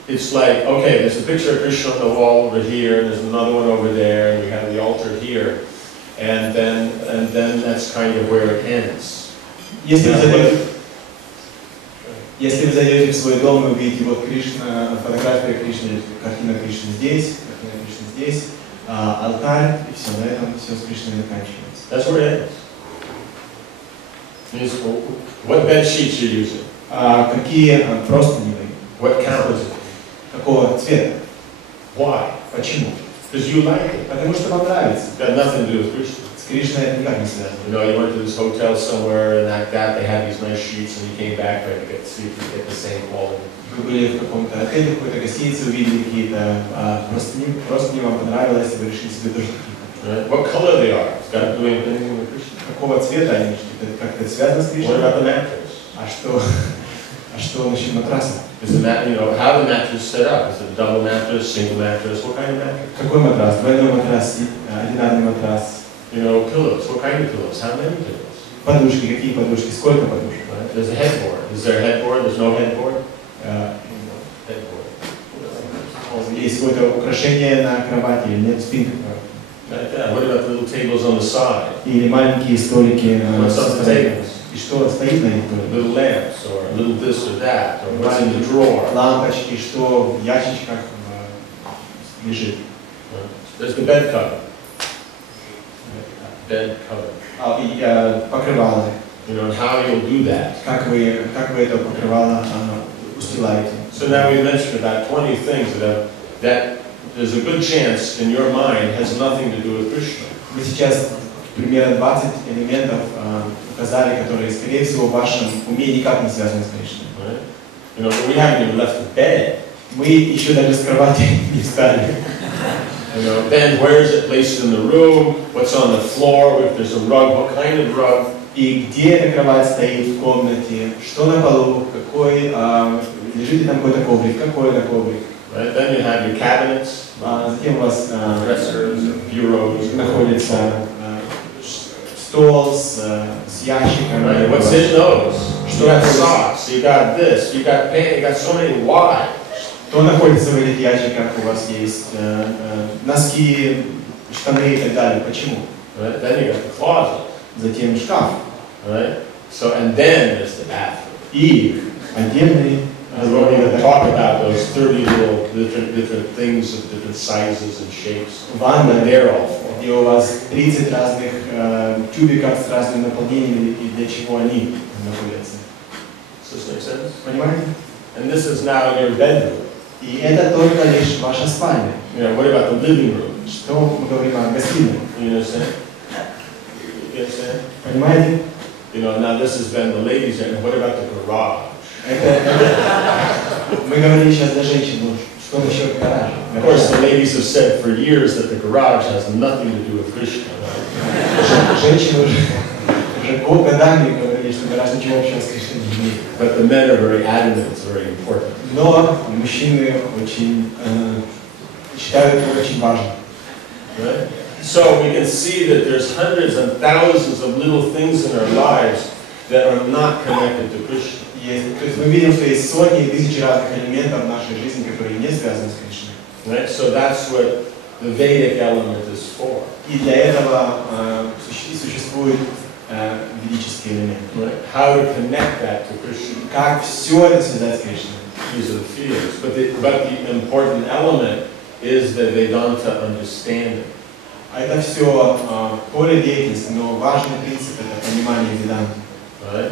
It's like, okay, there's a picture of Krishna on the wall over here, and there's another one over there, and we have the altar here, and then that's kind of where it ends. Если вы зайдете в свой дом и увидите вот Кришна, фотография Кришны, картина Кришны здесь, алтарь, и все, на этом все с Кришной заканчивается. That's where it ends. Means, what bed sheets you're using? Какие простыни вы? What color? Какого цвета? Why? Почему? Because you like it. Потому что вам нравится. It's got nothing to do with Krishna. С Кришной это никак не связано. You know, you went to this hotel somewhere and like that, they had these nice sheets, and you came back trying to get sleep and get the same quality. Вы были в каком-то отеле, в какой-то гостинице, увидели какие-то простыни вам понравилось, и вы решили себе тоже такие. What color they are? It's got to do anything with Krishna. Какого цвета они? Это как-то связано с Кришной? What about the mattress? А что насчет матраса? Is the mat, you know, how the mattress set up? Is it a double mattress, single mattress? What kind of mattress? Какой матрас? Двойной матрас, одинарный матрас. You know, pillows. What kind of pillows? How many pillows? Подушки. Какие подушки? Сколько подушек? Right? There's a headboard. Is there a headboard? There's no headboard? Headboard. Есть какое-то украшение на кровати или нет? Спинка. Like that. What about the little tables on the side? Или маленькие столики на What's on the tables? И что стоит на них? Little lamps, or a little this or that, or what's in the drawer? Лампочки, что в ящичках лежит. There's the bed cover. Bed cover. И покрывало. You know, how you'll do that. Как вы это покрывало устилаете? So now we mentioned about 20 things that there's a good chance in your mind has nothing to do with Krishna. Мы сейчас примерно 20 элементов указали, которые, скорее всего, в вашем уме никак не связаны с Кришной. Right? You know, we haven't even left the bed. Мы еще даже с кровати не встали. You know, then where is it placed in the room? What's on the floor? If there's a rug, what kind of rug? И где эта кровать стоит в комнате? Что на полу? Какой лежит ли там какой-то коврик? Какой это коврик? Right? Then you have your cabinets, Затем у вас dressers, bureaus. находится стол с ящиком. Right? What's in those? Что You got находится? socks, you got this, you got pants, you got so many why. Что находится в этих ящиках? У вас есть носки, штаны и так далее. Почему? Right? Then you got the closet. Затем шкаф. Right? So, and then there's the bathroom. И отдельный We won't even talk about those 30 little different things of different sizes and shapes. ванна, But they're all for. где у вас 30 разных тюбиков с разными наполнениями, и для чего они находятся. Does this make sense? Понимаете? And this is now in your bedroom. И это только лишь ваша спальня. You know, what about the living room? Что мы говорим о гостиной? You understand? You understand? Понимаете? You know, now this has been the ladies' and what about the garage? Мы говорили сейчас для женщин, ну, что насчет гаража? Of course, the ladies have said for years that the garage has nothing to do with Krishna. Женщины уже годами говорили, что гараж ничего общего с Кришной не имеет. But the men are very adamant, it's very important. Но мужчины очень считают это очень важным. Right? So we can see that there's hundreds and thousands of little things in our lives that are not connected to Krishna. То есть мы видим, что есть сотни и тысячи разных элементов в нашей жизни, которые не связаны с Кришной. Right? So that's what the Vedic element is for. И для этого существует ведический элемент. Right? How to connect that to Krishna. Как все это связать с Кришной. These are the feelings. But the important element is the Vedanta understanding. Это все поле деятельности, но важный принцип это понимание веданты. Right?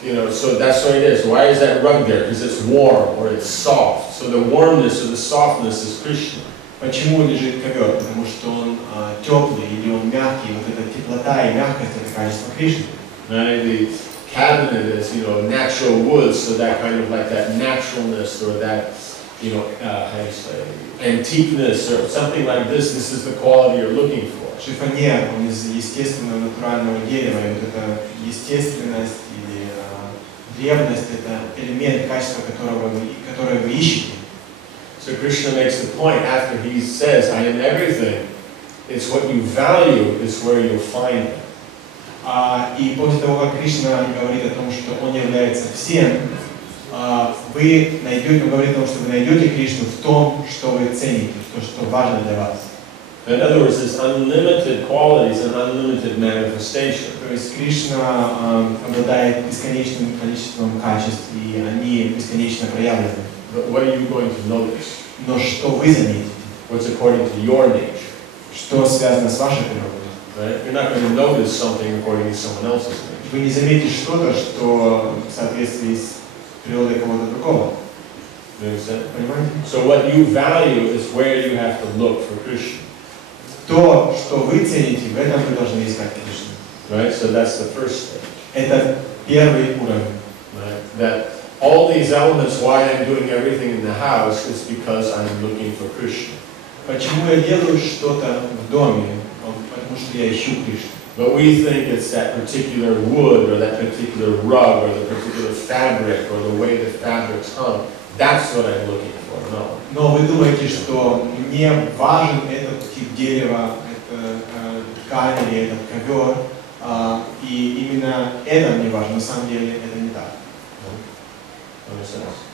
You know, so that's what it is. Why is that rug there? Because it's warm or it's soft. So the warmness or the softness is Krishna. Почему лежит ковер? Потому что он теплый или он мягкий. Вот эта теплота и мягкость это качество Кришны. Right? The cabinet is, you know, natural wood, so that kind of like that naturalness or that, you know, how do you say, antiqueness or something like this. This is the quality you're looking for. Шифоньер, он из естественного натурального дерева, и вот эта естественность или древность – это элемент качества, которое вы ищете. So Krishna makes the point after he says, I am everything, it's what you value is where you'll find it. И после того, как Кришна говорит о том, что Он является всем, вы найдете, он говорит о том, что вы найдете Кришну в том, что вы цените, то, что важно для вас. In other words, there's unlimited qualities and unlimited manifestation. То есть Кришна обладает бесконечным количеством качеств, и они бесконечно проявлены. But what are you going to notice? Но что вы заметите? What's according to your nature? Что связано с вашей природой? Right? You're not going to notice something according to someone else's nature. вы не заметите что-то, что в соответствии с природой кого-то другого. Понимаете? So what you value is where you have to look for Krishna. То, что вы цените, в этом вы должны искать Кришну. Right? So that's the first thing. Это первый уровень. Right? That all these elements, why I'm doing everything in the house, is because I'm looking for Krishna. Почему я делаю что-то в доме? Потому что я ищу Кришну. But we think it's that particular wood, or that particular rug, or the particular fabric, or the way the fabric's hung. That's what I'm looking for. No. Но вы думаете, что мне важен этот тип дерева, эта ткань или этот ковер, и именно это мне важно. На самом деле это не так.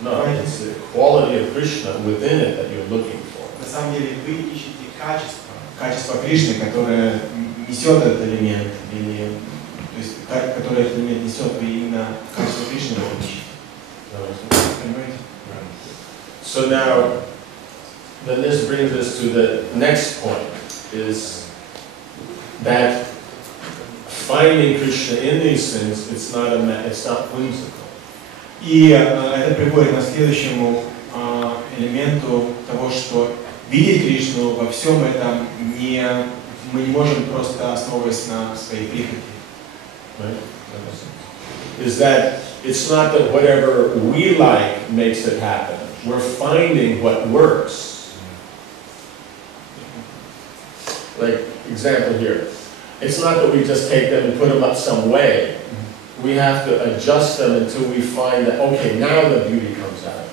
No, it's the quality of Krishna within it that you're looking for. На самом деле вы ищете качество Кришны, которое несет этот элемент, или, то есть, которое этот элемент несет, вы именно качество Кришны ищете. Понимаете? So now, then this brings us to the next point, is that finding Krishna in these things, it's not whimsical. И это приводит нас к следующему элементу того, что видеть Кришну во всем этом мы не можем просто основываясь на своей прихоти. Right? Is that it's not that whatever we like makes it happen. We're finding what works. Like, example here. It's not that we just take them and put them up some way. We have to adjust them until we find that, okay, now the beauty comes out.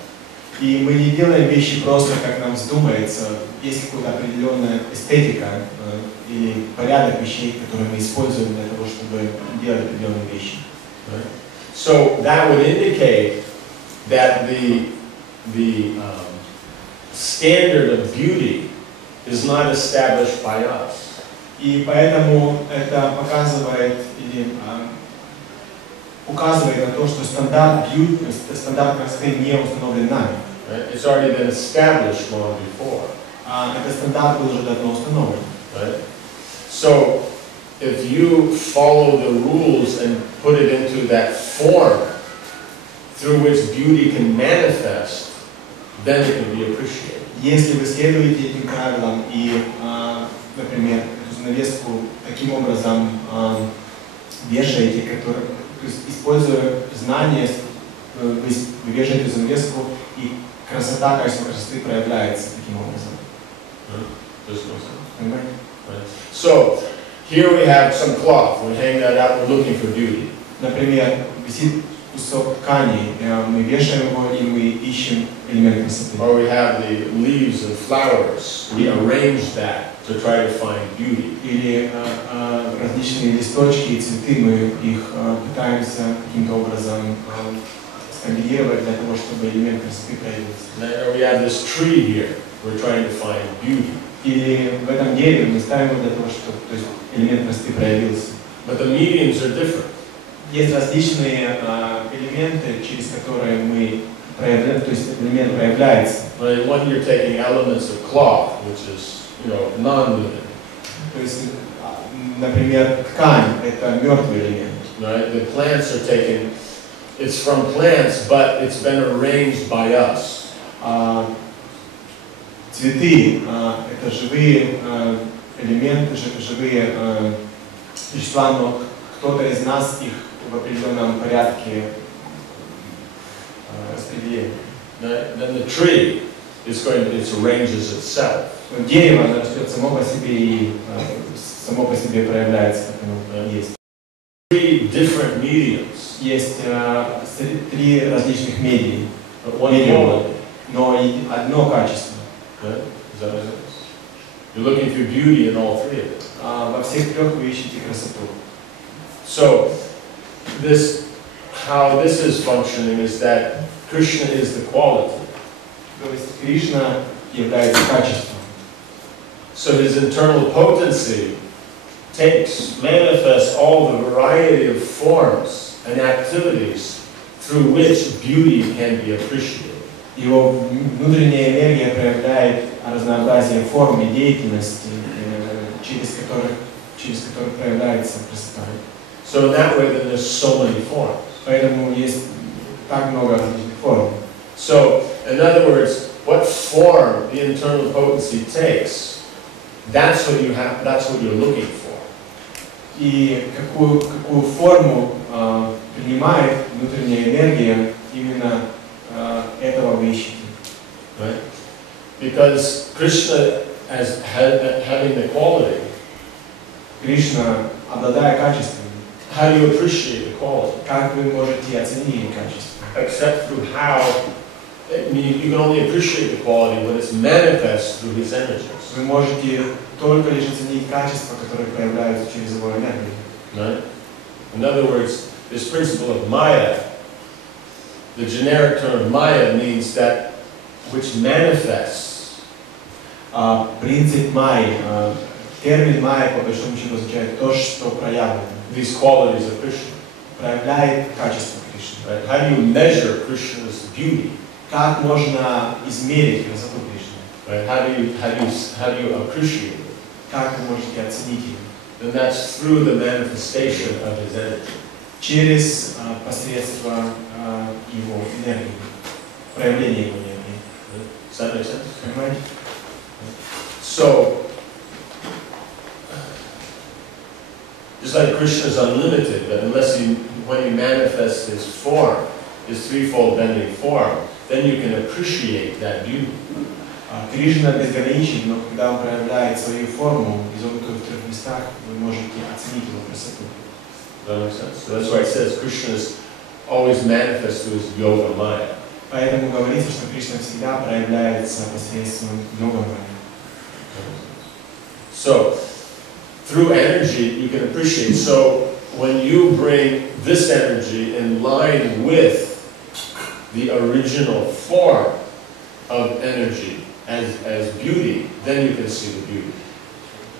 И мы не делаем вещи просто, как нам вздумается. Есть какая-то определенная эстетика или порядок вещей, которые мы используем для того, чтобы делать определенные вещи. Right? So that would indicate that the standard of beauty is not established by us. И поэтому это показывает или указывает на то, что стандарт красоты не установлен нами. Right? It's already been established long before. Этот стандарт был уже давно установлен. Right? So if you follow the rules and put it into that form through which beauty can manifest, then it can be appreciated. Если вы следуете этим правилам и, например, эту занавеску таким образом вешаете, то есть используя знания, вы вешаете занавеску, и качество красоты проявляется таким образом. Понимаете? So here we have some cloth. We hang that out. We're looking for beauty. Например, висит кусок ткани, мы вешаем его и мы ищем элемент красоты. Or we have the leaves and flowers. We arrange that to try to find beauty. Или различные листочки и цветы, мы их пытаемся каким-то образом скомбинировать для того, чтобы элемент красоты проявился. Now we have this tree here. We're trying to find beauty. Или в этом дереве мы ставим его для того, чтобы элемент красоты проявился. But the mediums are different. Есть различные элементы, через которые мы проявляем, то есть элемент проявляется. Right? One you're taking elements of cloth, which is, non-living. То есть, например, ткань – это мертвый элемент. Right? The plants are taken. It's from plants, but it's been arranged by us. Цветы – это живые элементы, живые вещества, но кто-то из нас их в определенном порядке распределил. Then the tree is it arranges itself. Дерево оно растет само по себе и само по себе проявляется, как оно есть. Three different mediums. Есть три различных медии, но и одно качество. You're looking for beauty in all three of them. Во всех трех вы ищете красоту. So, how this is functioning is that Krishna is the quality. То есть Кришна является качеством. So his internal potency manifests all the variety of forms and activities through which beauty can be appreciated. Его внутренняя энергия проявляет разнообразие форм и деятельности, через которых проявляется красота. So in that way, then there's so many forms. Поэтому есть так много различных форм. So, in other words, what form the internal potency takes, that's what you have. That's what you're looking for. И какую форму принимает внутренняя энергия, именно этого вы ищете. Right? Because Krishna, as having the quality, Кришна, обладая качествами, how do you appreciate the quality? как вы можете оценить качество? Except through how, I mean, you can only appreciate the quality when it's manifest through his energies. Вы можете только лишь оценить качества, которые проявляются через его энергию. Right? In other words, this principle of Maya, the generic term Maya means that which manifests. Принцип Майи, термин Майя по большому счету означает то, что проявлено. These qualities of Krishna. Проявляет качество Кришны. Right? How do you measure Krishna's beauty? Как можно измерить красоту Кришны? Right? How do you appreciate it? Как вы можете оценить ее? And that's through the manifestation of his energy. Через посредство его энергии, проявления его энергии. Does that make sense? Понимаете? So, just like Krishna is unlimited, but when he manifests his form, his threefold bending form, then you can appreciate that beauty. Кришна безграничен, но когда он проявляет свою форму, изогнутую в трех местах, вы можете оценить его красоту. That makes sense. So that's why it says Krishna is always manifest through his yoga maya. Поэтому говорится, что Кришна всегда проявляется посредством йога майи. So, through energy, you can appreciate. So, when you bring this energy in line with the original form of energy as beauty, then you can see the beauty.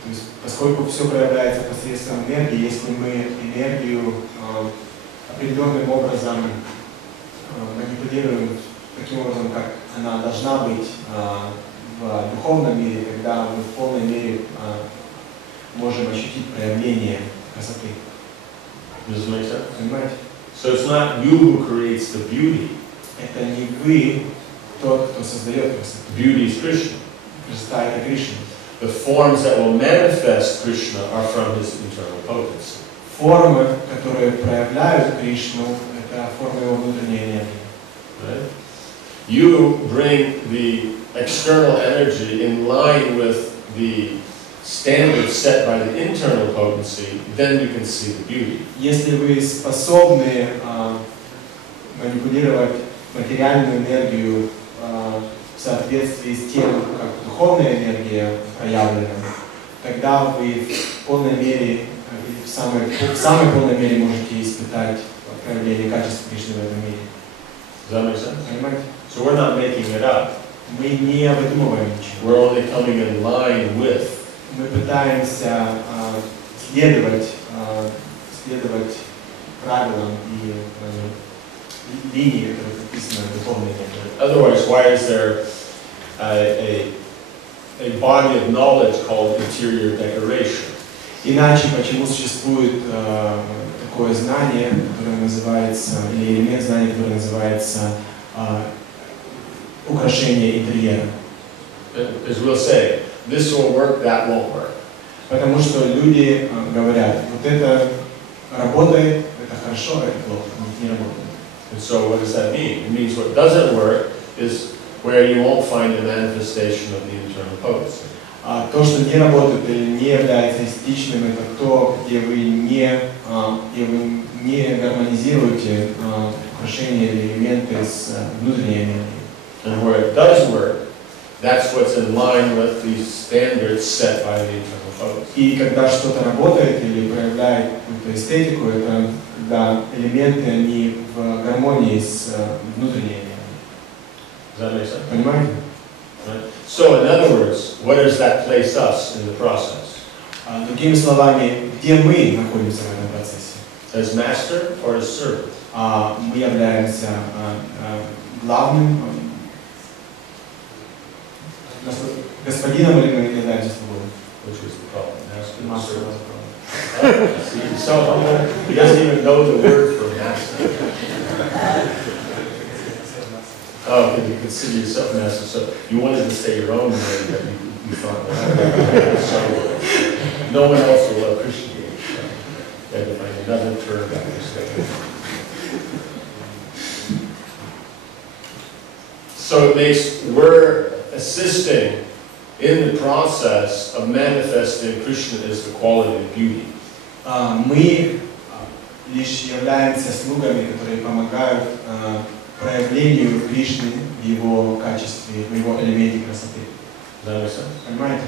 То есть, поскольку все проявляется посредством энергии, если мы энергию определенным образом манипулируем таким образом, как она должна быть в духовном мире, тогда мы в полной мере можем ощутить проявление красоты. Does it make sense? Понимаете? So it's not you who creates the beauty. Это не вы тот, кто создает красоту. Beauty is Krishna. Красота — это Кришна. The forms that will manifest Krishna are from his internal potency. Формы, которые проявляют Кришну, это формы его внутренней энергии. Right? You bring the external energy in line with the standards set by the internal potency, then you can see the beauty. Если вы способны манипулировать материальную энергию в соответствии с тем, как духовная энергия проявлена, тогда вы в полной мере, в самой полной мере можете испытать проявление качества Кришны в этом мире. Does that make sense? Понимаете? So we're not making it up. Мы не выдумываем ничего. We're only coming in line with. Мы пытаемся следовать правилам и линии, которые прописаны в духовной энергии. Otherwise, why is there a body of knowledge called interior decoration? Иначе почему существует такое знание, которое называется, или элемент знания, который называется украшение интерьера? As we'll say, this will work, that won't work. Потому что люди говорят, вот это работает, это хорошо, это плохо, не работает. And so what does that mean? It means what doesn't work is where you won't find the manifestation of the internal potency. То, что не работает или не является эстетичным, это то, где вы не гармонизируете украшения или элементы с внутренней энергией. And where it does work, that's what's in line with the standards set by the internal potency. И когда что-то работает или проявляет какую-то эстетику, это когда элементы, они в гармонии с внутренней энергией. Does that make sense? Понимаете? Right? So, in other words, where does that place us in the process? Другими словами, где мы находимся в этом процессе? As master or as servant? Мы являемся главным господином или мы являемся слугой? Which was the problem? Master. Master. See, he's so humble. He doesn't even know the word for master. Oh, you consider yourself master. So you wanted to say your own word that you thought. So no one else will appreciate. So you had to find another term that you say. So it makes, we're assisting in the process of manifesting Krishna as the quality of beauty. Мы лишь являемся слугами, которые помогают проявлению Кришны в его качестве, в его элементе красоты. Понимаете?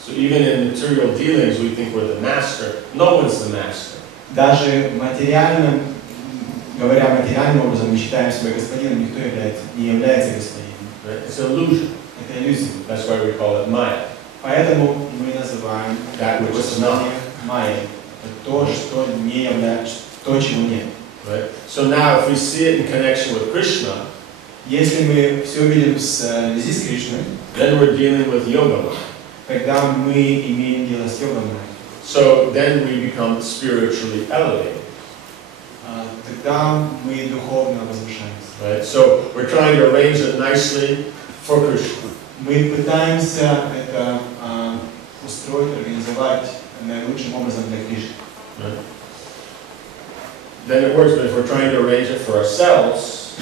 So even in material dealings, we think we're the master. No one's the master. Даже материальным, говоря материальным образом, мы считаем себя господином, никто не является господином. It's an illusion. Это иллюзия. That's why we call it Maya. Поэтому мы называем That which is not. Майей. То, что не является, то, чего нет. Right? So now, if we see it in connection with Krishna, если мы все видим в связи с Кришной, then we're dealing with yoga. когда мы имеем дело с йогой, so then we become spiritually elevated. Тогда мы духовно возвышаемся. Right? So we're trying to arrange it nicely for Krishna. Мы пытаемся это устроить, организовать наилучшим образом для Кришны. Right? Then it works, but if we're trying to arrange it for ourselves,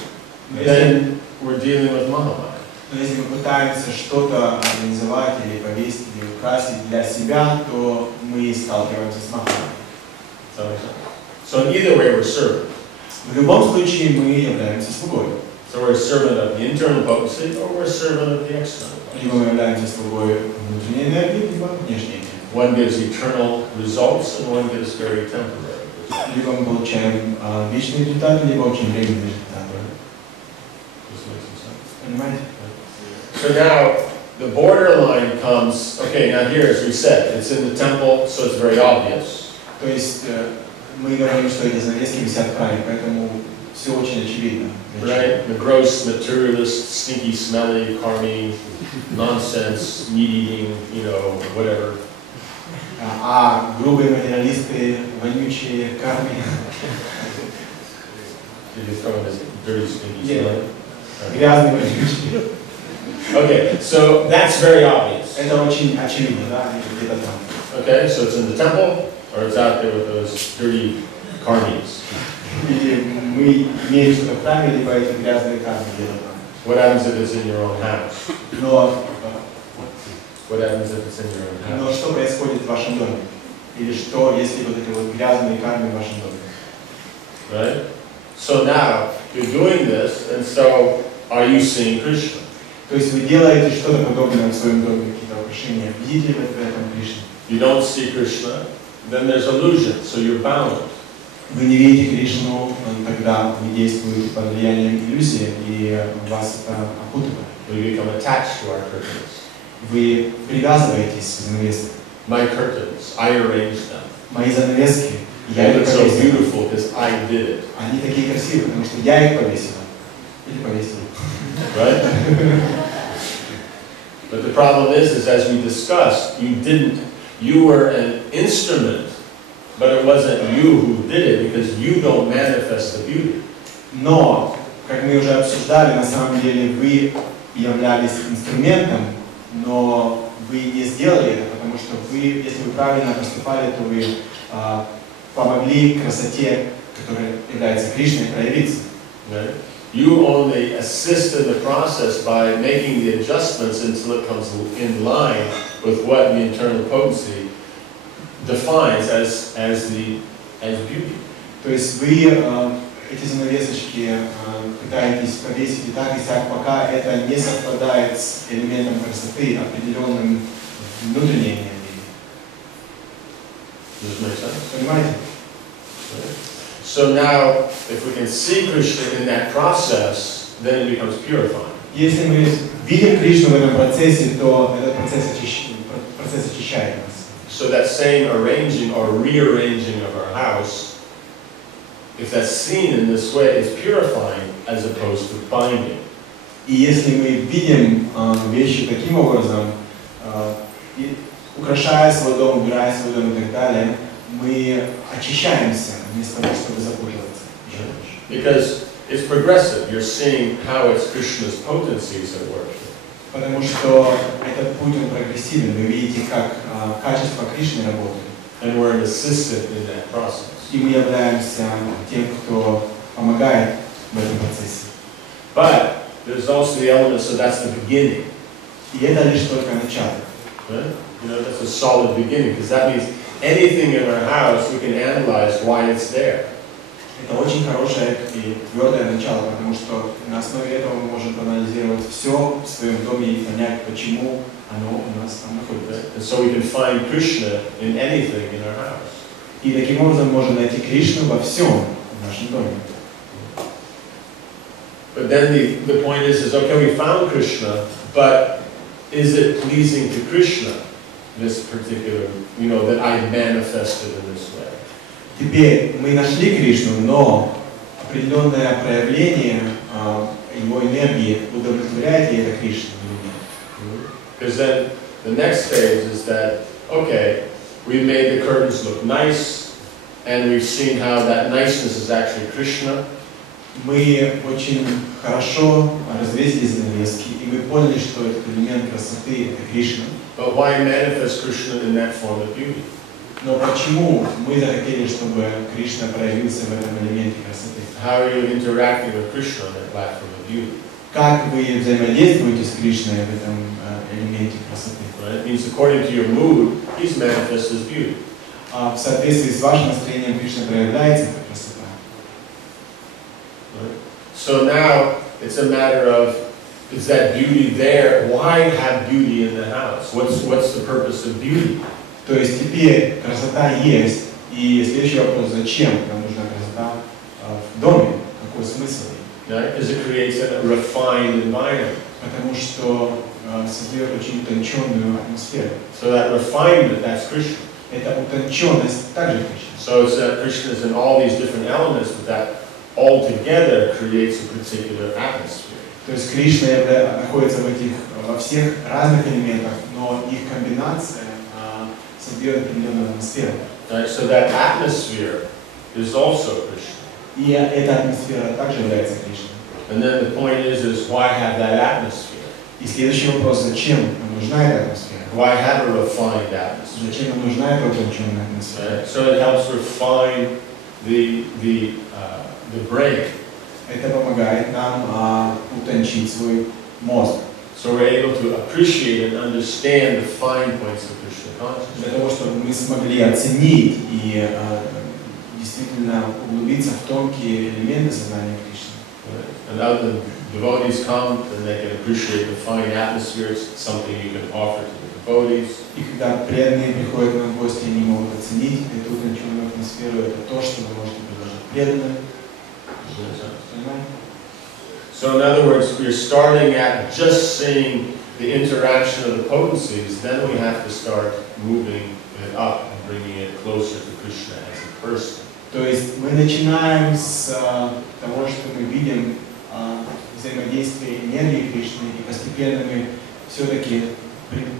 then we're dealing with Mahamaya. Но если мы пытаемся что-то организовать или повесить, или украсить для себя, то мы сталкиваемся с Махамаей. So in either way, we're servant. В любом случае мы являемся слугой. So we're a servant of the internal potency, or we're a servant of the external potency. Либо мы являемся слугой внутренней энергии, либо внешней энергии. One gives eternal results, and one gives very temporary results. Либо мы получаем вечный результат, либо очень временный результат. Понимаете? So now the borderline comes. Okay, now here, as we said, it's in the temple, so it's very obvious. То есть мы говорим, что эти занавески висят в храме, поэтому все очень очевидно. Right? The gross materialist, stinky, smelly, karmi, nonsense, meat-eating, you know, whatever. А грубые материалисты, вонючие, карми. Did you throw in this dirty, stinky, smelly? Грязные, вонючие. Okay, so that's very obvious. Это очень очевидно, да, где-то там. Okay, so it's in the temple, or it's out there with those dirty karmis. Или мы имеем что-то в храме, либо эти грязные карми где-то там. What happens if it's in your own house? Но What happens if it's in your own house? что происходит в вашем доме? Или что, если вот эти вот грязные кармы в вашем доме? Right? So now, you're doing this, and so are you seeing Krishna? То есть вы делаете что-то подобное в своем доме, какие-то украшения. Видите ли вы в этом Кришну? You don't see Krishna, then there's illusion, so you're bound. Вы не видите Кришну, тогда вы действуете под влиянием иллюзии, и вас это опутывает. We become attached to our curtains. Вы привязываетесь к занавескам. My curtains, I arranged them. Мои занавески, я They их look so повесил. beautiful because I did it. Они такие красивые, потому что я их повесила. Или повесила. Right? But the problem is as we discussed, you were an instrument, but it wasn't you who did it because you don't manifest the beauty. Но, как мы уже обсуждали, на самом деле вы являлись инструментом, но вы не сделали это, потому что вы, если вы правильно поступали, то вы помогли красоте, которая является Кришной, проявиться. Right? You only assist in the process by making the adjustments until it comes in line with what the internal potency defines as beauty. То есть вы эти занавесочки пытаетесь повесить и так, пока это не совпадает с элементом красоты, определенным внутренней энергией. Does it make sense? Понимаете? So now, if we can see Krishna in that process, then it becomes purifying. Если мы видим Кришну в этом процессе, то этот процесс очищает нас. So that same arranging or rearranging of our house, if that's seen in this way, is purifying as opposed to binding. И если мы видим вещи таким образом, украшая свой дом, убирая свой дом и так далее, мы очищаемся вместо того, чтобы запутываться. Because it's progressive. You're seeing how it's Krishna's potencies at work. Потому что этот путь он прогрессивен. Вы видите, как качество Кришны работает. And we're an assistant in that process. И мы являемся тем, кто помогает в этом процессе. But there's also the element, so that's the beginning. И это лишь только начало. Right? You know, that's a solid beginning, because that means anything in our house, we can analyze why it's there. Это очень хорошее и твердое начало, потому что на основе этого мы можем проанализировать все в своем доме и понять, почему оно у нас там находится. And so we can find Krishna in anything in our house. И таким образом можно найти Кришну во всем в нашем доме. But then the point is okay, we found Krishna, but is it pleasing to Krishna, this particular, you know, that I manifested in this way? Теперь мы нашли Кришну, но определенное проявление его энергии удовлетворяет ли это Кришну? Because then the next phase is that, okay, we've made the curtains look nice, and we've seen how that niceness is actually Krishna. Мы очень хорошо развесили занавески, и мы поняли, что этот элемент красоты – это Кришна. But why manifest Krishna in that form of beauty? Но почему мы захотели, чтобы Кришна проявился в этом элементе красоты? How are you interacting with Krishna on that platform of beauty? Как вы взаимодействуете с Кришной в этом элементе красоты? Right? It means according to your mood, he's manifest as beauty. В соответствии с вашим настроением Кришна проявляется как красота. Right? So now it's a matter of, is that beauty there? Why have beauty in the house? What's the purpose of beauty? То есть теперь красота есть, и следующий вопрос: зачем нам нужна красота в доме? Какой смысл? Right? Because it creates a refined environment. Потому что создает очень утонченную атмосферу. So that refinement, that's Krishna. Эта утонченность также Кришна. So it's that Krishna is in all these different elements, but that all together creates a particular atmosphere. То есть Кришна находится во всех разных элементах, но их комбинация создает определенную атмосферу. Right? So that atmosphere is also Krishna. И эта атмосфера также является Кришной. And then the point is why have that atmosphere? И следующий вопрос: зачем нам нужна эта атмосфера? Why have a refined atmosphere? Зачем нам нужна эта утонченная атмосфера? Right? So it helps refine the brain. Это помогает нам утончить свой мозг. So we're able to appreciate and understand the fine points of Krishna consciousness. Для того, чтобы мы смогли оценить и действительно углубиться в тонкие элементы сознания Кришны. And other devotees come and they can appreciate the fine atmosphere. It's something you can offer to the devotees. И когда преданные приходят к нам в гости, они могут оценить эту утонченную атмосферу. Это то, что вы можете предложить преданным. So in other words, we're starting at just seeing the interaction of the potencies, then we have to start moving it up and bringing it closer to Krishna as a person. То есть мы начинаем с того, что мы видим взаимодействие энергии Кришны, и постепенно мы все-таки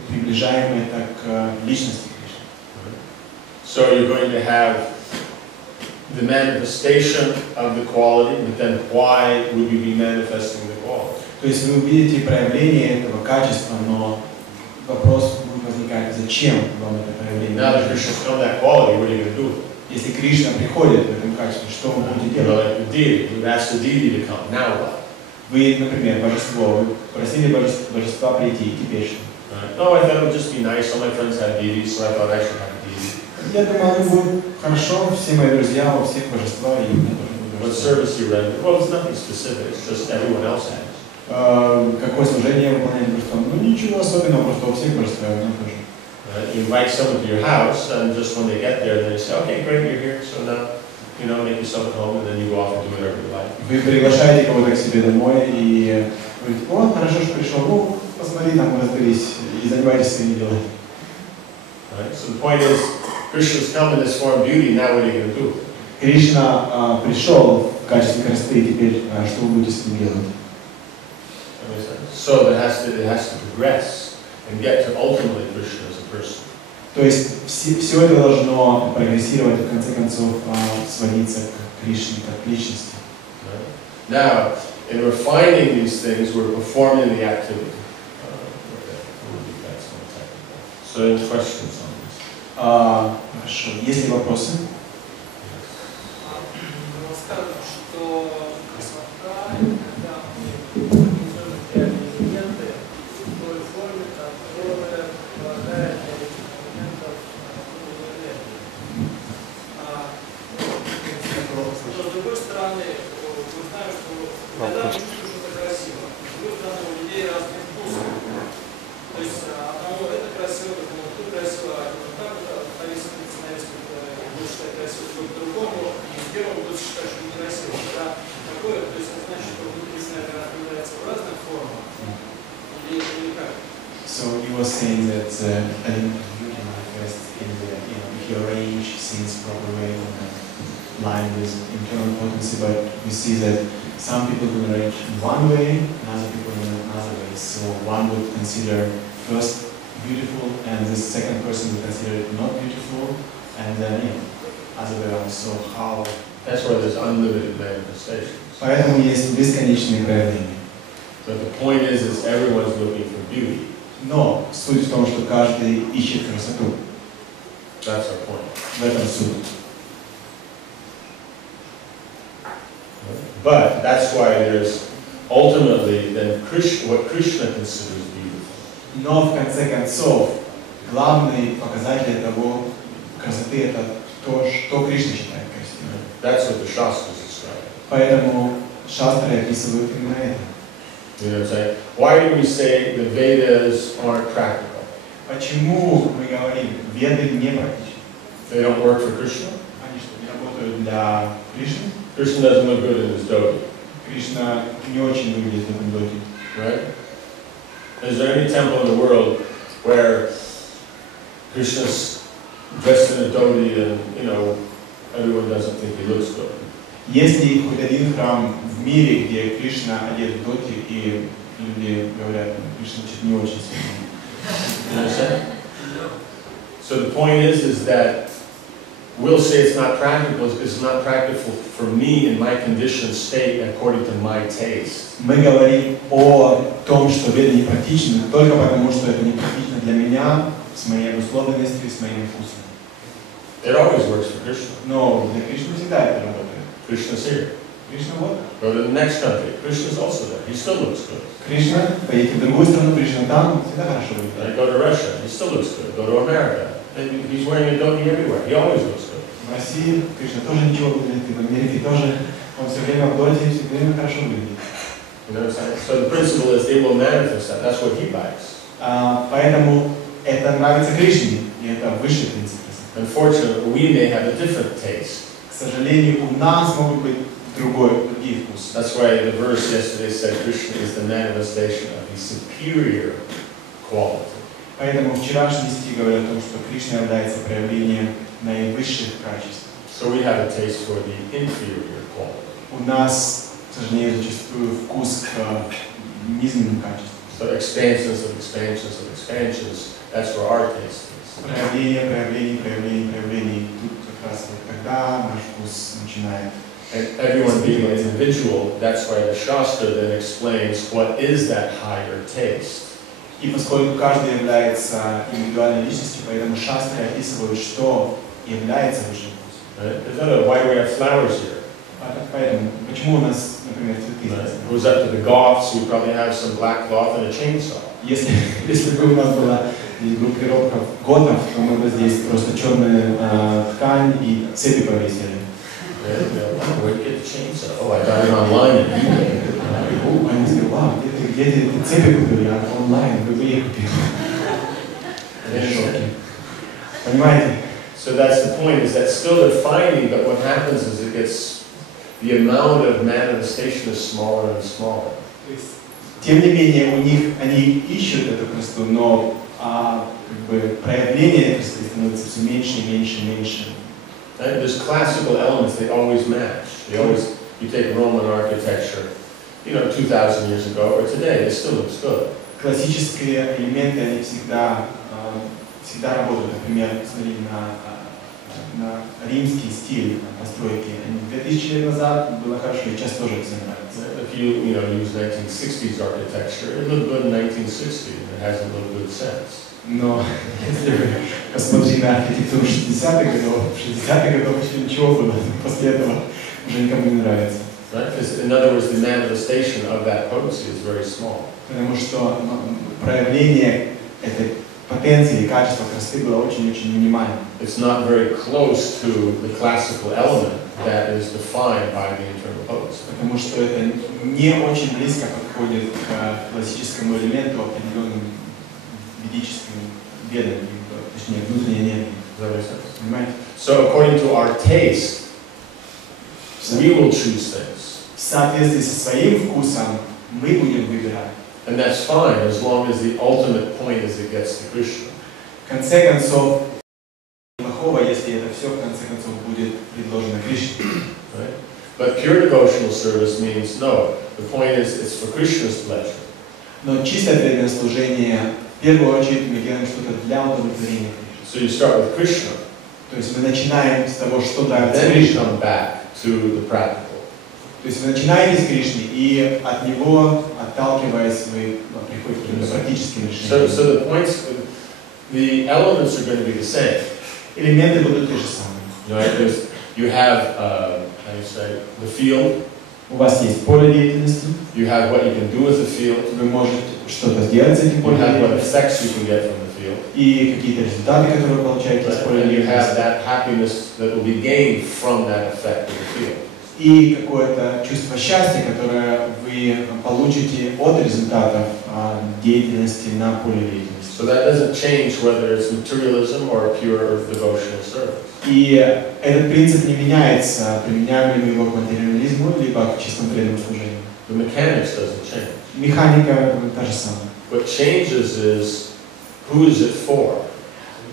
приближаем это к личности Кришны. So you're going to have the manifestation of the quality, but then why would you be manifesting the quality? То есть вы увидите проявление этого качества, но вопрос будет возникать: зачем вам это проявление? Now that Krishna's shown that quality, what are you going to do with it? Если Кришна приходит в этом качестве, что вы будете You know, делать? like the deity, you ask the deity to come. Now what? Вы, например, божество, вы просили божества прийти, и теперь что? Right. Oh, I thought it would just be nice. All my friends have deities, so I thought I should have a deity. Я думал, будет хорошо, все мои друзья, у всех божества, и у меня тоже будет What божество. service you render? Well, it's nothing specific. It's just everyone else has. Какое служение выполняет божество? Ну ничего особенного, просто у всех божества, у меня тоже. Right? You invite someone to your house, and just when they get there, they say, "Okay, great, you're here. So now, you know, make yourself at home, and then you go off and do whatever you like." Вы приглашаете кого-то к себе домой и говорите: о, хорошо, что пришел, ну, посмотри, там разберись и занимайтесь своими делами. Right? So the point is, Krishna's come in this form of beauty. Now what are you going to do? Кришна пришел в качестве красоты, и теперь что вы будете с ним делать? So it has to progress and get to ultimately Krishna as a person. То есть все это должно прогрессировать, в конце концов, сводиться к Кришне, как к личности. Now, in refining these things, we're performing the activity. So, any questions on this? Хорошо. Есть ли вопросы? Сказано, что красота, когда мы изучаем элементы в той форме, которая обладает элементов но с другой стороны, мы знаем, что иногда мы чувствуем что-то красиво. С другой стороны, у людей разные вкусы. То есть одному это красиво, другому тут красиво, а вот так вот повесить на будет считать красиво, по-другому, и первым будет считать, что некрасиво. Да? Такое, то есть это значит, что внутри снайпера появляется в разных формах, или как? So you were saying that element of beauty manifests in the, if you arrange things properly and line with internal potency, but we see that some people will arrange in one way, other people in another way. So one would consider first beautiful, and the second person would consider it not beautiful, and then other way around. So how? That's why there's unlimited manifestations. Поэтому есть бесконечные проявления. But the point is everyone's looking for beauty. Но суть в том, что каждый ищет красоту. That's our point. В этом суть. But that's why there's ultimately then what Krishna considers beautiful. Но в конце концов главный показатель того красоты это то, что Кришна считает красивым. That's what the Shastras describe. Поэтому шастры описывают именно это. You know what I'm saying? Why do we say the Vedas aren't practical? Почему мы говорим, веды не практичны? They don't work for Krishna? Они что, не работают для Кришны? Krishna doesn't look good in his dhoti. Кришна не очень выглядит в этом доте. Right? Is there any temple in the world where Krishna's dressed in a dhoti and, you know, everyone doesn't think he looks good? Есть ли хоть один храм в мире, где Кришна одет в доте, и люди говорят, Кришна чуть не очень сильный? So the point is that we'll say it's not practical for me in my conditioned state according to my taste. Мы говорим о том, что веды не практичны, только потому, что это не практично для меня, с моей обусловленностью и с моим вкусом. It always works for Krishna. Но для Кришны всегда это работает. Krishna's here. Кришна вот. Go to the next country. Krishna's also there. He still looks good. Кришна, поедете в другую страну, Кришна там, всегда хорошо выглядит. Go to Russia. He still looks good. Go to America. And he's wearing a dhoti everywhere. He always looks good. В России Кришна тоже ничего выглядит, и в Америке тоже. Он все время в доте, все время хорошо выглядит. You know what I'm saying? So the principle is they will manifest that. That's what he likes. Поэтому это нравится Кришне, и это высший принцип. Unfortunately, we may have a different taste. К сожалению, у нас могут быть другие вкусы. That's why the verse yesterday said Krishna is the manifestation of the superior quality. Поэтому вчерашний стих говорит о том, что Кришна является проявлением наивысших качеств. So we have a taste for the inferior quality. У нас, к сожалению, зачастую вкус к низменным качествам. So expansions of expansions of expansions, that's where our taste is. Проявление. Тут как раз вот тогда наш вкус начинает. And everyone being an individual, that's why the Shastra then explains what is that higher taste. И поскольку каждый является индивидуальной личностью, поэтому шастры описывают, что является высшим вкусом. Why do we have flowers here? Поэтому, почему у нас, например, цветы? It goes up to the Goths, we probably have some black cloth and a chainsaw. Если бы у нас была группировка готов, то мы бы здесь просто черную ткань и цепи повесили. Where did you get the chainsaw? Oh, I got it online. Они сказали, вау, где ты цепи купил? Я онлайн, вы их купил. Понимаете? So that's the point, is that still they're finding, but what happens is it gets, the amount of manifestation is smaller and smaller. Тем не менее, у них, они ищут эту красоту, но проявление красоты становится все меньше и меньше и меньше. Right? There's classical elements, they always match. They always, you take Roman architecture, 2,000 years ago or today, it still looks good. Классические элементы, они всегда всегда работают. Например, смотрите на римский стиль постройки. 2000 лет назад было хорошо, и сейчас тоже всем нравится. If you use 1960s architecture, it looked good in 1960, and it hasn't looked good since. Но если вы посмотрите на архитектуру 60-х годов, в 60-х годах еще ничего было, после этого уже никому не нравится. Right? Because in other words, the manifestation of that potency is very small. Потому что проявление этой потенции, качества красоты было очень-очень минимально. It's not very close to the classical element that is defined by the internal potency. Потому что это не очень близко подходит к классическому элементу, определенным ведическим ведом, точнее, внутренней энергии. Понимаете? So according to our taste, we will choose things. В соответствии со своим вкусом мы будем выбирать. And that's fine as long as the ultimate point is it gets to Krishna. В конце концов, плохого, если это все в конце концов будет предложено Кришне. Right? But pure devotional service means no. The point is it's for Krishna's pleasure. Но чистое преданное служение, в первую очередь, мы делаем что-то для удовлетворения Кришны. So you start with Krishna. То есть мы начинаем с того, что нравится Then you Кришне. come back to the practical. То есть вы начинаете с Кришны, и от него, отталкиваясь, вы приходите к практическим решениям. So the points, the elements are going to be the same. Элементы будут те же самые. Right? Because you have, how do you say, the field. У вас есть поле деятельности. You have what you can do with the field. Вы можете что-то сделать с этим You полем have what деятельности. effects you can get from the field. И какие-то результаты, которые вы получаете из поля And you have деятельности. that happiness that will be gained from that effect of the field. И какое-то чувство счастья, которое вы получите от результатов деятельности на поле деятельности. So that doesn't change whether it's materialism or pure devotional service. И этот принцип не меняется, применяем ли мы его к материализму, либо к чистому преданному служению. The mechanics doesn't change. Механика та же самая. What changes is who is it for?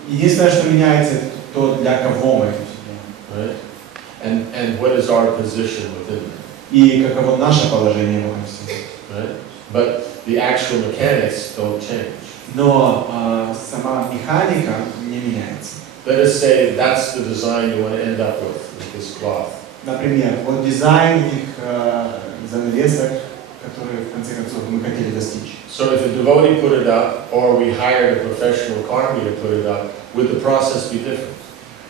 Единственное, что меняется, это то, для кого мы это все делаем. Right? And what is our position within that? И каково наше положение в этом всем. Right? But the actual mechanics don't change. Но сама механика не меняется. Let us say that's the design you want to end up with this cloth. Например, вот дизайн этих занавесок, которые в конце концов мы хотели достичь. So if a devotee put it up, or we hired a professional karmi to put it up, would the process be different?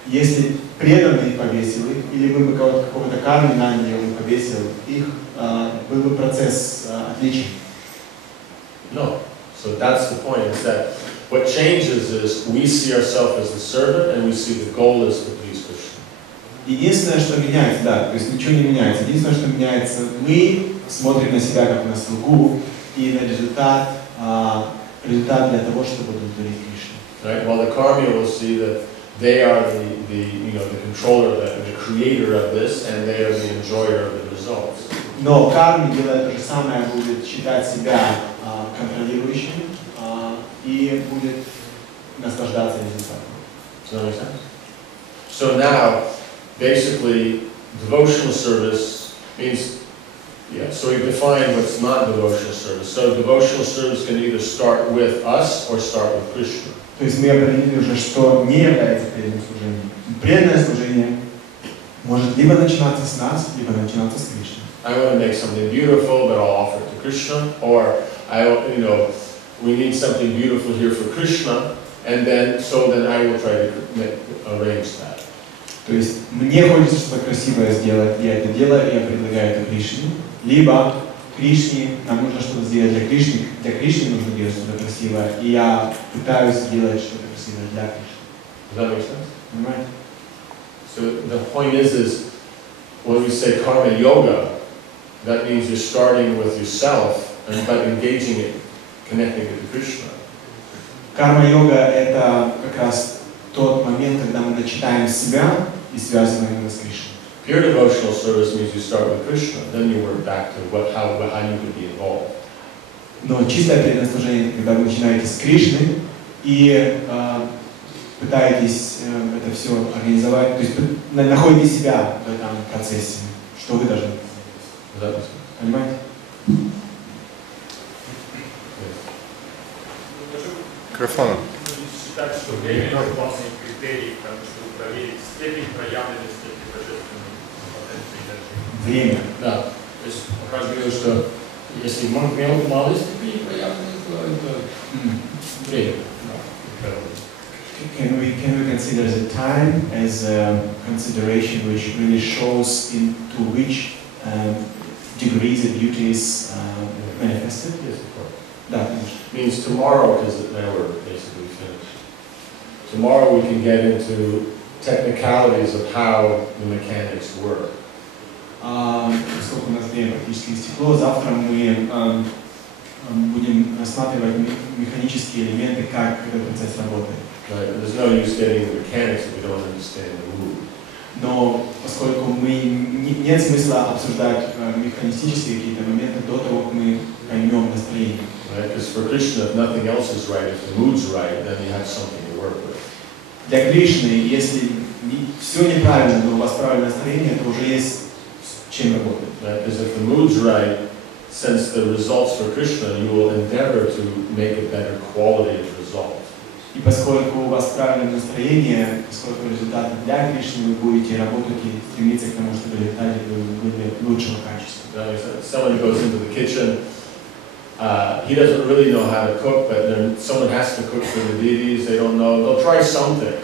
Если преданный повесил их, или вы бы какого-то карми наняли, он повесил их, был бы процесс отличий. No. So that's the point, is that what changes is we see ourselves as the servant and we see the goal is to please Krishna. Единственное, что меняется, да, то есть ничего не меняется. Единственное, что меняется, мы смотрим на себя как на слугу и на результат для того, чтобы удовлетворить Кришну. Right? While the karmi will see that they are the controller, the creator of this, and they are the enjoyer of the results. Но карми, делая то же самое, будет считать себя контролирующим и будет наслаждаться результатом. Does that make sense? So now, basically, devotional service means, so we define what's not devotional service. So devotional service can either start with us or start with Krishna. То есть мы определили уже, что не является преданным служением. Преданное служение может либо начинаться с нас, либо начинаться с Кришны. I want to make something beautiful, but I'll offer it to Krishna, or we need something beautiful here for Krishna, and then I will try to arrange that. То есть мне хочется что-то красивое сделать, я это делаю, и я предлагаю это Кришне, либо Кришне, нам нужно что-то сделать для Кришны нужно делать что-то красивое, и я пытаюсь сделать что-то красивое для Кришны. Does that make sense? Понимаете? So the point is when we say karma yoga, that means you're starting with yourself and by engaging it, connecting it to Krishna. Карма-йога – это как раз тот момент, когда мы начинаем с себя и связываем его с Кришной. Pure devotional service means you start with Krishna, then you work back to how you could be involved. Но чистое преданное служение, когда вы начинаете с Кришны и пытаетесь это все организовать, то есть находите себя в этом процессе, что вы должны делать. Понимаете? Микрофон. считать, что время – это главный критерий, чтобы проверить степень проявленности этой божественной потенции энергии. Время. Да. То есть Махарадж говорил, что если малой степени проявлены, то это время. Can we consider the time as a consideration which really shows into which degree the beauty is manifested? Yes, of course. Да, конечно. Means tomorrow, because now we're basically finished. Tomorrow we can get into technicalities of how the mechanics work. Поскольку у нас время практически истекло, завтра мы будем рассматривать механические элементы, как этот процесс работает. Right? There's no use getting the mechanics if we don't understand the mood. Но поскольку нет смысла обсуждать механистические какие-то моменты до того, как мы поймем настроение. Right? Because for Krishna, if nothing else is right, if the mood's right, then you have something to work with. Для Кришны, если все неправильно, но у вас правильное настроение, то уже есть с чем работать. Right? Because if the mood's right, since the results for Krishna, you will endeavor to make a better quality of result. И поскольку у вас правильное настроение, поскольку результаты для Кришны, вы будете работать и стремиться к тому, чтобы результаты были лучшего качества. Someone goes into the kitchen, he doesn't really know how to cook, but then someone has to cook for the deities, they don't know, they'll try something.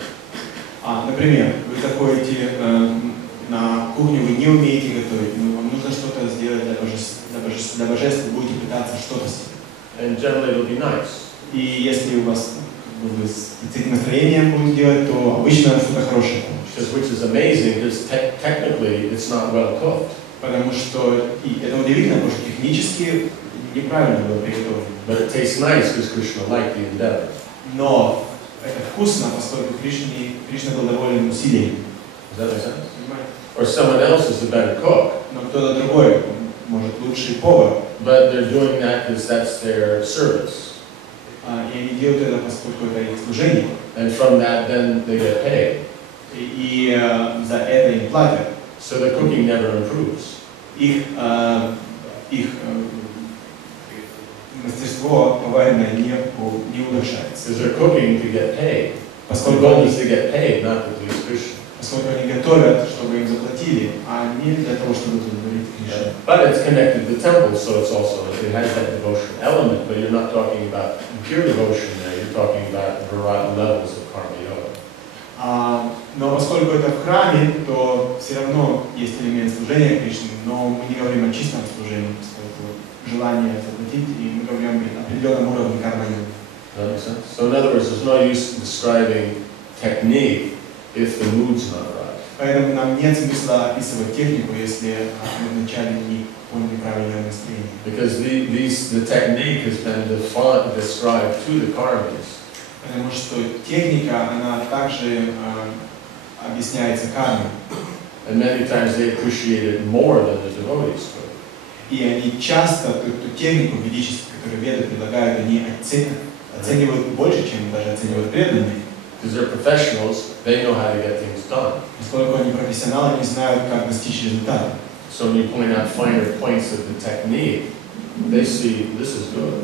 Например, вы заходите на кухню, вы не умеете готовить, но вам нужно что-то сделать для божества, вы будете пытаться что-то сделать. And generally it'll be nice. И если у вас вы с этим настроением будете делать, то обычно что-то хорошее получится. Which is amazing, because technically it's not well cooked. Потому что и это удивительно, потому что технически неправильно было приготовлено. But it tastes nice because Krishna liked the endeavor. Но это вкусно, поскольку Кришна был доволен усилием. Does that make sense? Or someone else is a better cook. Но кто-то другой, может, лучший повар. But they're doing that because that's their service. И они делают это, поскольку это их служение. And from that, then they get paid. И за это им платят. So the cooking never improves. Их мастерство поваренное не улучшается. Because they're cooking to get paid. The goal is to get paid, not to please Krishna. Поскольку они готовят, чтобы им заплатили, а не для того, чтобы удовлетворить Кришну. But it's connected to the temple, so it's also, it has that devotion element, but you're not talking about pure devotion there, you're talking about variety levels of karma yoga. Но поскольку это в храме, то все равно есть элемент служения Кришне, но мы не говорим о чистом служении, поскольку желание заплатить, и мы говорим о определенном уровне карма йоги. That makes sense? So in other words, there's no use describing technique if the mood's not right. Поэтому нам нет смысла описывать технику, если мы вначале не поняли правильное настроение. Because the technique has been described to the karmis. Потому что техника, она также объясняется кармой. And many times they appreciate it more than the devotees could. И они часто ту технику ведическую, которую веды предлагают, они оценивают больше, чем даже оценивают преданные. Because they're professionals, they know how to get things done. Поскольку они профессионалы, они знают, как достичь результата. So when you point out finer points of the technique, they see this is good.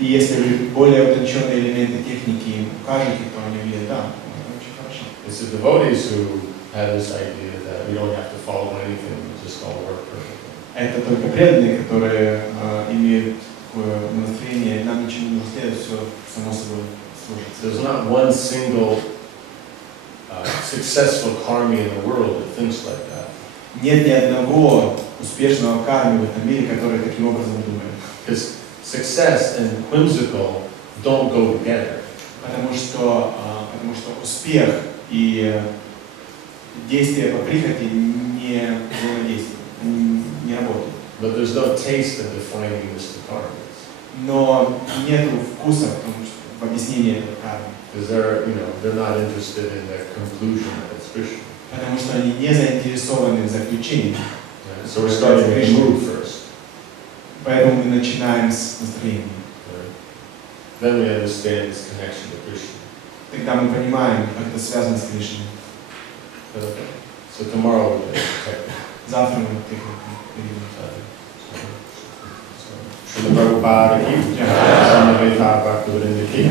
И если вы более утонченные элементы техники им укажете, то они видят, да, это очень хорошо. It's the devotees who have this idea that we don't have to follow anything, we just all work perfectly. Это только преданные, которые имеют такое настроение, нам ничего не нужно сделать, все само собой служится. There's not one single successful karmi in the world that thinks like that. Нет ни одного успешного карми в этом мире, который таким образом думает. Because success and whimsical don't go together. Потому что успех и действия по прихоти не взаимодействуют, не работают. But there's no taste in defining this to karmas. Но нет вкуса в объяснении этого кармы. Because they're not interested in the conclusion that it's Krishna. Потому что они не заинтересованы в заключении. So we're starting with the mood first. Поэтому мы начинаем с настроения. Then we understand this connection to Krishna. Тогда мы понимаем, как это связано с Кришной. So tomorrow we'll check. Завтра мы перейдем. Srila Prabhupada ki, Samaveta Bhakti Vidya ki,